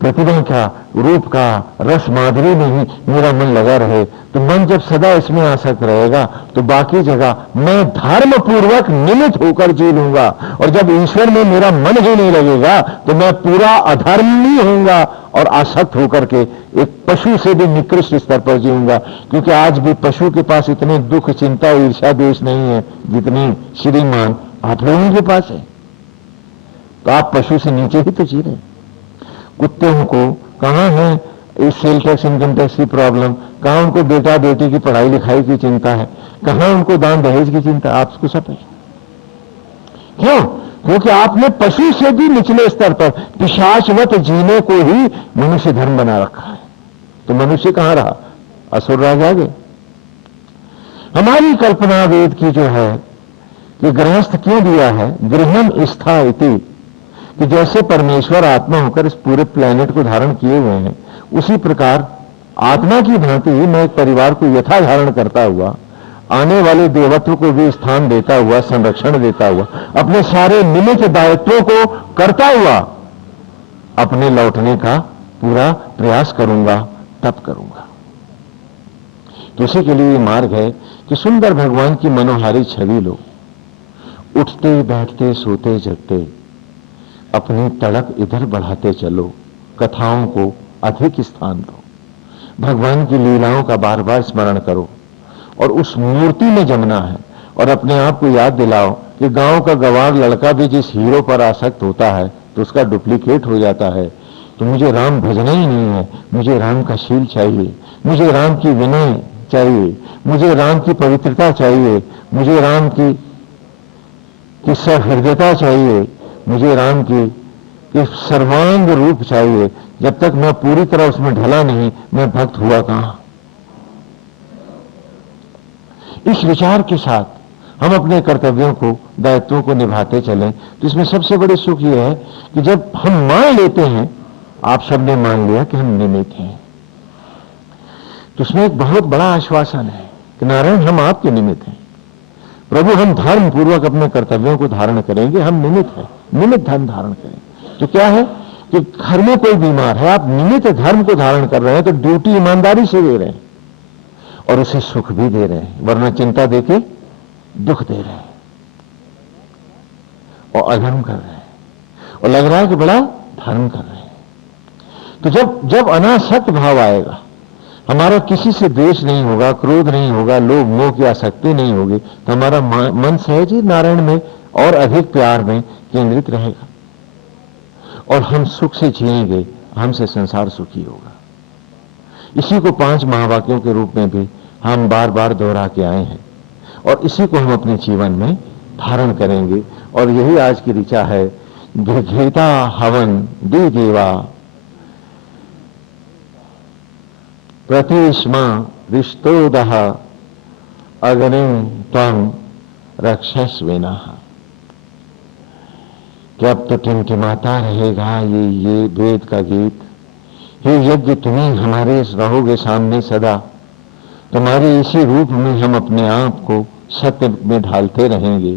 प्रतिभा का, रूप का, रस माधुरी में ही मेरा मन लगा रहे। तो मन जब सदा इसमें आसक्त रहेगा तो बाकी जगह मैं धर्म पूर्वक निमित होकर जी लूंगा, और जब ईश्वर में मेरा मन ही नहीं लगेगा तो मैं पूरा अधर्मी होऊंगा और आसक्त होकर के एक पशु से भी निकृष्ट स्तर पर जीऊंगा। क्योंकि आज भी पशु के पास इतने दुख, चिंता, ईर्ष्या, द्वेष नहीं है जितनी श्रीमान आप लोगों के पास है। तो आप पशु से नीचे ही तो जी रहे हैं। कुत्तों को कहां है इस सेल टैक्स, इनकम टैक्स की प्रॉब्लम, कहां उनको बेटा बेटी की पढ़ाई लिखाई की चिंता है, कहां उनको दान दहेज की चिंता, आपको सब है। क्यों? क्योंकि आपने पशु से भी निचले स्तर पर पिशाचवत जीने को ही मनुष्य धर्म बना रखा है। तो मनुष्य कहां रहा? असुर राज आ गए। हमारी कल्पना वेद की जो है कि गृहस्थ क्यों दिया है, गृहम स्था इति, कि जैसे परमेश्वर आत्मा होकर इस पूरे प्लेनेट को धारण किए हुए हैं, उसी प्रकार आत्मा की भांति ही मैं एक परिवार को यथा धारण करता हुआ, आने वाले देवत्व को भी स्थान देता हुआ, संरक्षण देता हुआ, अपने सारे निमित्त दायित्वों को करता हुआ अपने लौटने का पूरा प्रयास करूंगा, तब करूंगा। तो इसी के लिए ये मार्ग है कि सुंदर भगवान की मनोहारी छवि लो, उठते बैठते सोते जगते अपनी तड़प इधर बढ़ाते चलो, कथाओं को अधिक स्थान दो, भगवान की लीलाओं का बार बार स्मरण करो, और उस मूर्ति में जमना है। और अपने आप को याद दिलाओ कि गांव का गंवार लड़का भी जिस हीरो पर आसक्त होता है तो उसका डुप्लीकेट हो जाता है। तो मुझे राम भजना ही नहीं है, मुझे राम का शील चाहिए, मुझे राम की विनय चाहिए, मुझे राम की पवित्रता चाहिए, मुझे राम की सहृदयता चाहिए, मुझे राम की सर्वांग रूप चाहिए। जब तक मैं पूरी तरह उसमें ढला नहीं, मैं भक्त हुआ कहां? इस विचार के साथ हम अपने कर्तव्यों को, दायित्वों को निभाते चलें। तो इसमें सबसे बड़ी सुख यह है कि जब हम मान लेते हैं, आप सबने मान लिया कि हम निमित्त हैं, तो उसमें एक बहुत बड़ा आश्वासन है कि नारायण हम आपके निमित्त हैं। प्रभु हम धर्म पूर्वक अपने कर्तव्यों को धारण करेंगे, हम निमित्त हैं, निमित्त धर्म धारण करेंगे। तो क्या है कि घर में कोई बीमार है, आप निमित्त धर्म को धारण कर रहे हैं तो ड्यूटी ईमानदारी से दे रहे हैं और उसे सुख भी दे रहे हैं, वरना चिंता देके दुख दे रहे हैं और अधर्म कर रहे हैं और लग रहा है कि बड़ा धर्म कर रहे हैं। तो जब अनासक्त भाव आएगा, हमारा किसी से द्वेष नहीं होगा, क्रोध नहीं होगा, लोभ मोह की आसक्ति नहीं होगी, तो हमारा मन सहज ही नारायण में और अधिक प्यार में केंद्रित रहेगा और हम सुख से जिएंगे, हमसे संसार सुखी होगा। इसी को 5 महावाक्यों के रूप में भी हम बार बार दोहरा के आए हैं और इसी को हम अपने जीवन में धारण करेंगे। और यही आज की ऋचा है, घृता हवन दि देवा प्रतिष्मा रिष्टोदह अग्निं त्वं रक्षस्विनः। कि अब तो टिमटिमाता रहेगा ये वेद का गीत, हे यज्ञ तुम्हें हमारे रहोगे सामने सदा, तुम्हारे इसी रूप में हम अपने आप को सत्य में ढालते रहेंगे,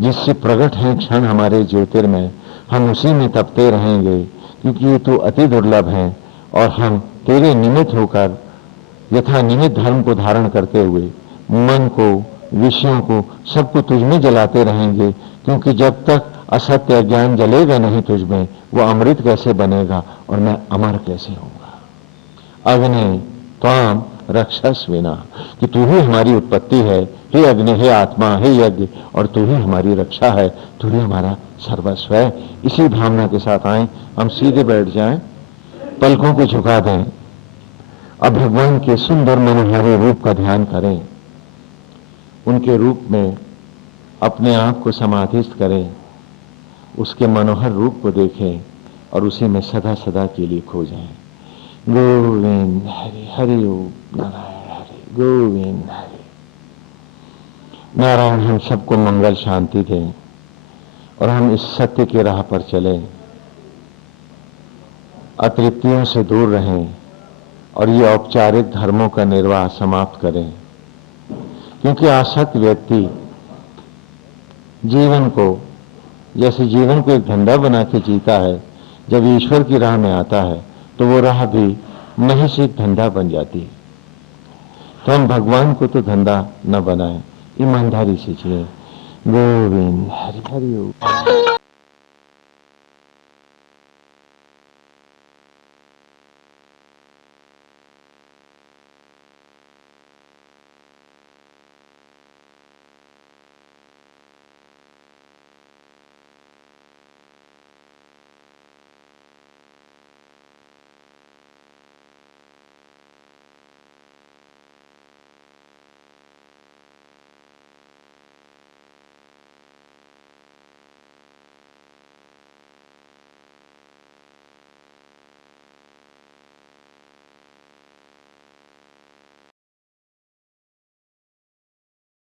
जिससे प्रकट है क्षण हमारे ज्योतिर्मय, हम उसी में तपते रहेंगे, क्योंकि ये तो अति दुर्लभ है और हम तेरे निमित्त होकर यथा निमित धर्म को धारण करते हुए मन को, विषयों को, सबको तुझ में जलाते रहेंगे, क्योंकि जब तक असत्य अज्ञान जलेगा नहीं तुझ में, वो अमृत कैसे बनेगा और मैं अमर कैसे होऊंगा। अग्नि त्वाम रक्षस्विना, कि तू ही हमारी उत्पत्ति है, हे अग्नि, हे आत्मा, हे यज्ञ, और तू ही हमारी रक्षा है, तू ही हमारा सर्वस्व है। इसी भावना के साथ आए, हम सीधे बैठ जाएं, पलकों को झुका दें, अब भगवान के सुंदर मनोहारी रूप का ध्यान करें, उनके रूप में अपने आप को समाधिस्थ करें, उसके मनोहर रूप को देखें और उसी में सदा सदा के लिए खो जाएं। गोविंद हरि, हरि ओम नारायण हरि, गोविंद हरि नारायण। हम सबको मंगल शांति दें और हम इस सत्य की राह पर चलें, अतृप्तियों से दूर रहें और ये औपचारिक धर्मों का निर्वाह समाप्त करें, क्योंकि आसक्त व्यक्ति जीवन को, जैसे जीवन को एक धंधा बना के जीता है, जब ईश्वर की राह में आता है तो वो राह भी महज एक धंधा बन जाती है। तो हम भगवान को तो धंधा न बनाएं, ईमानदारी से जिए। गोविंद हरि, हरि ओम।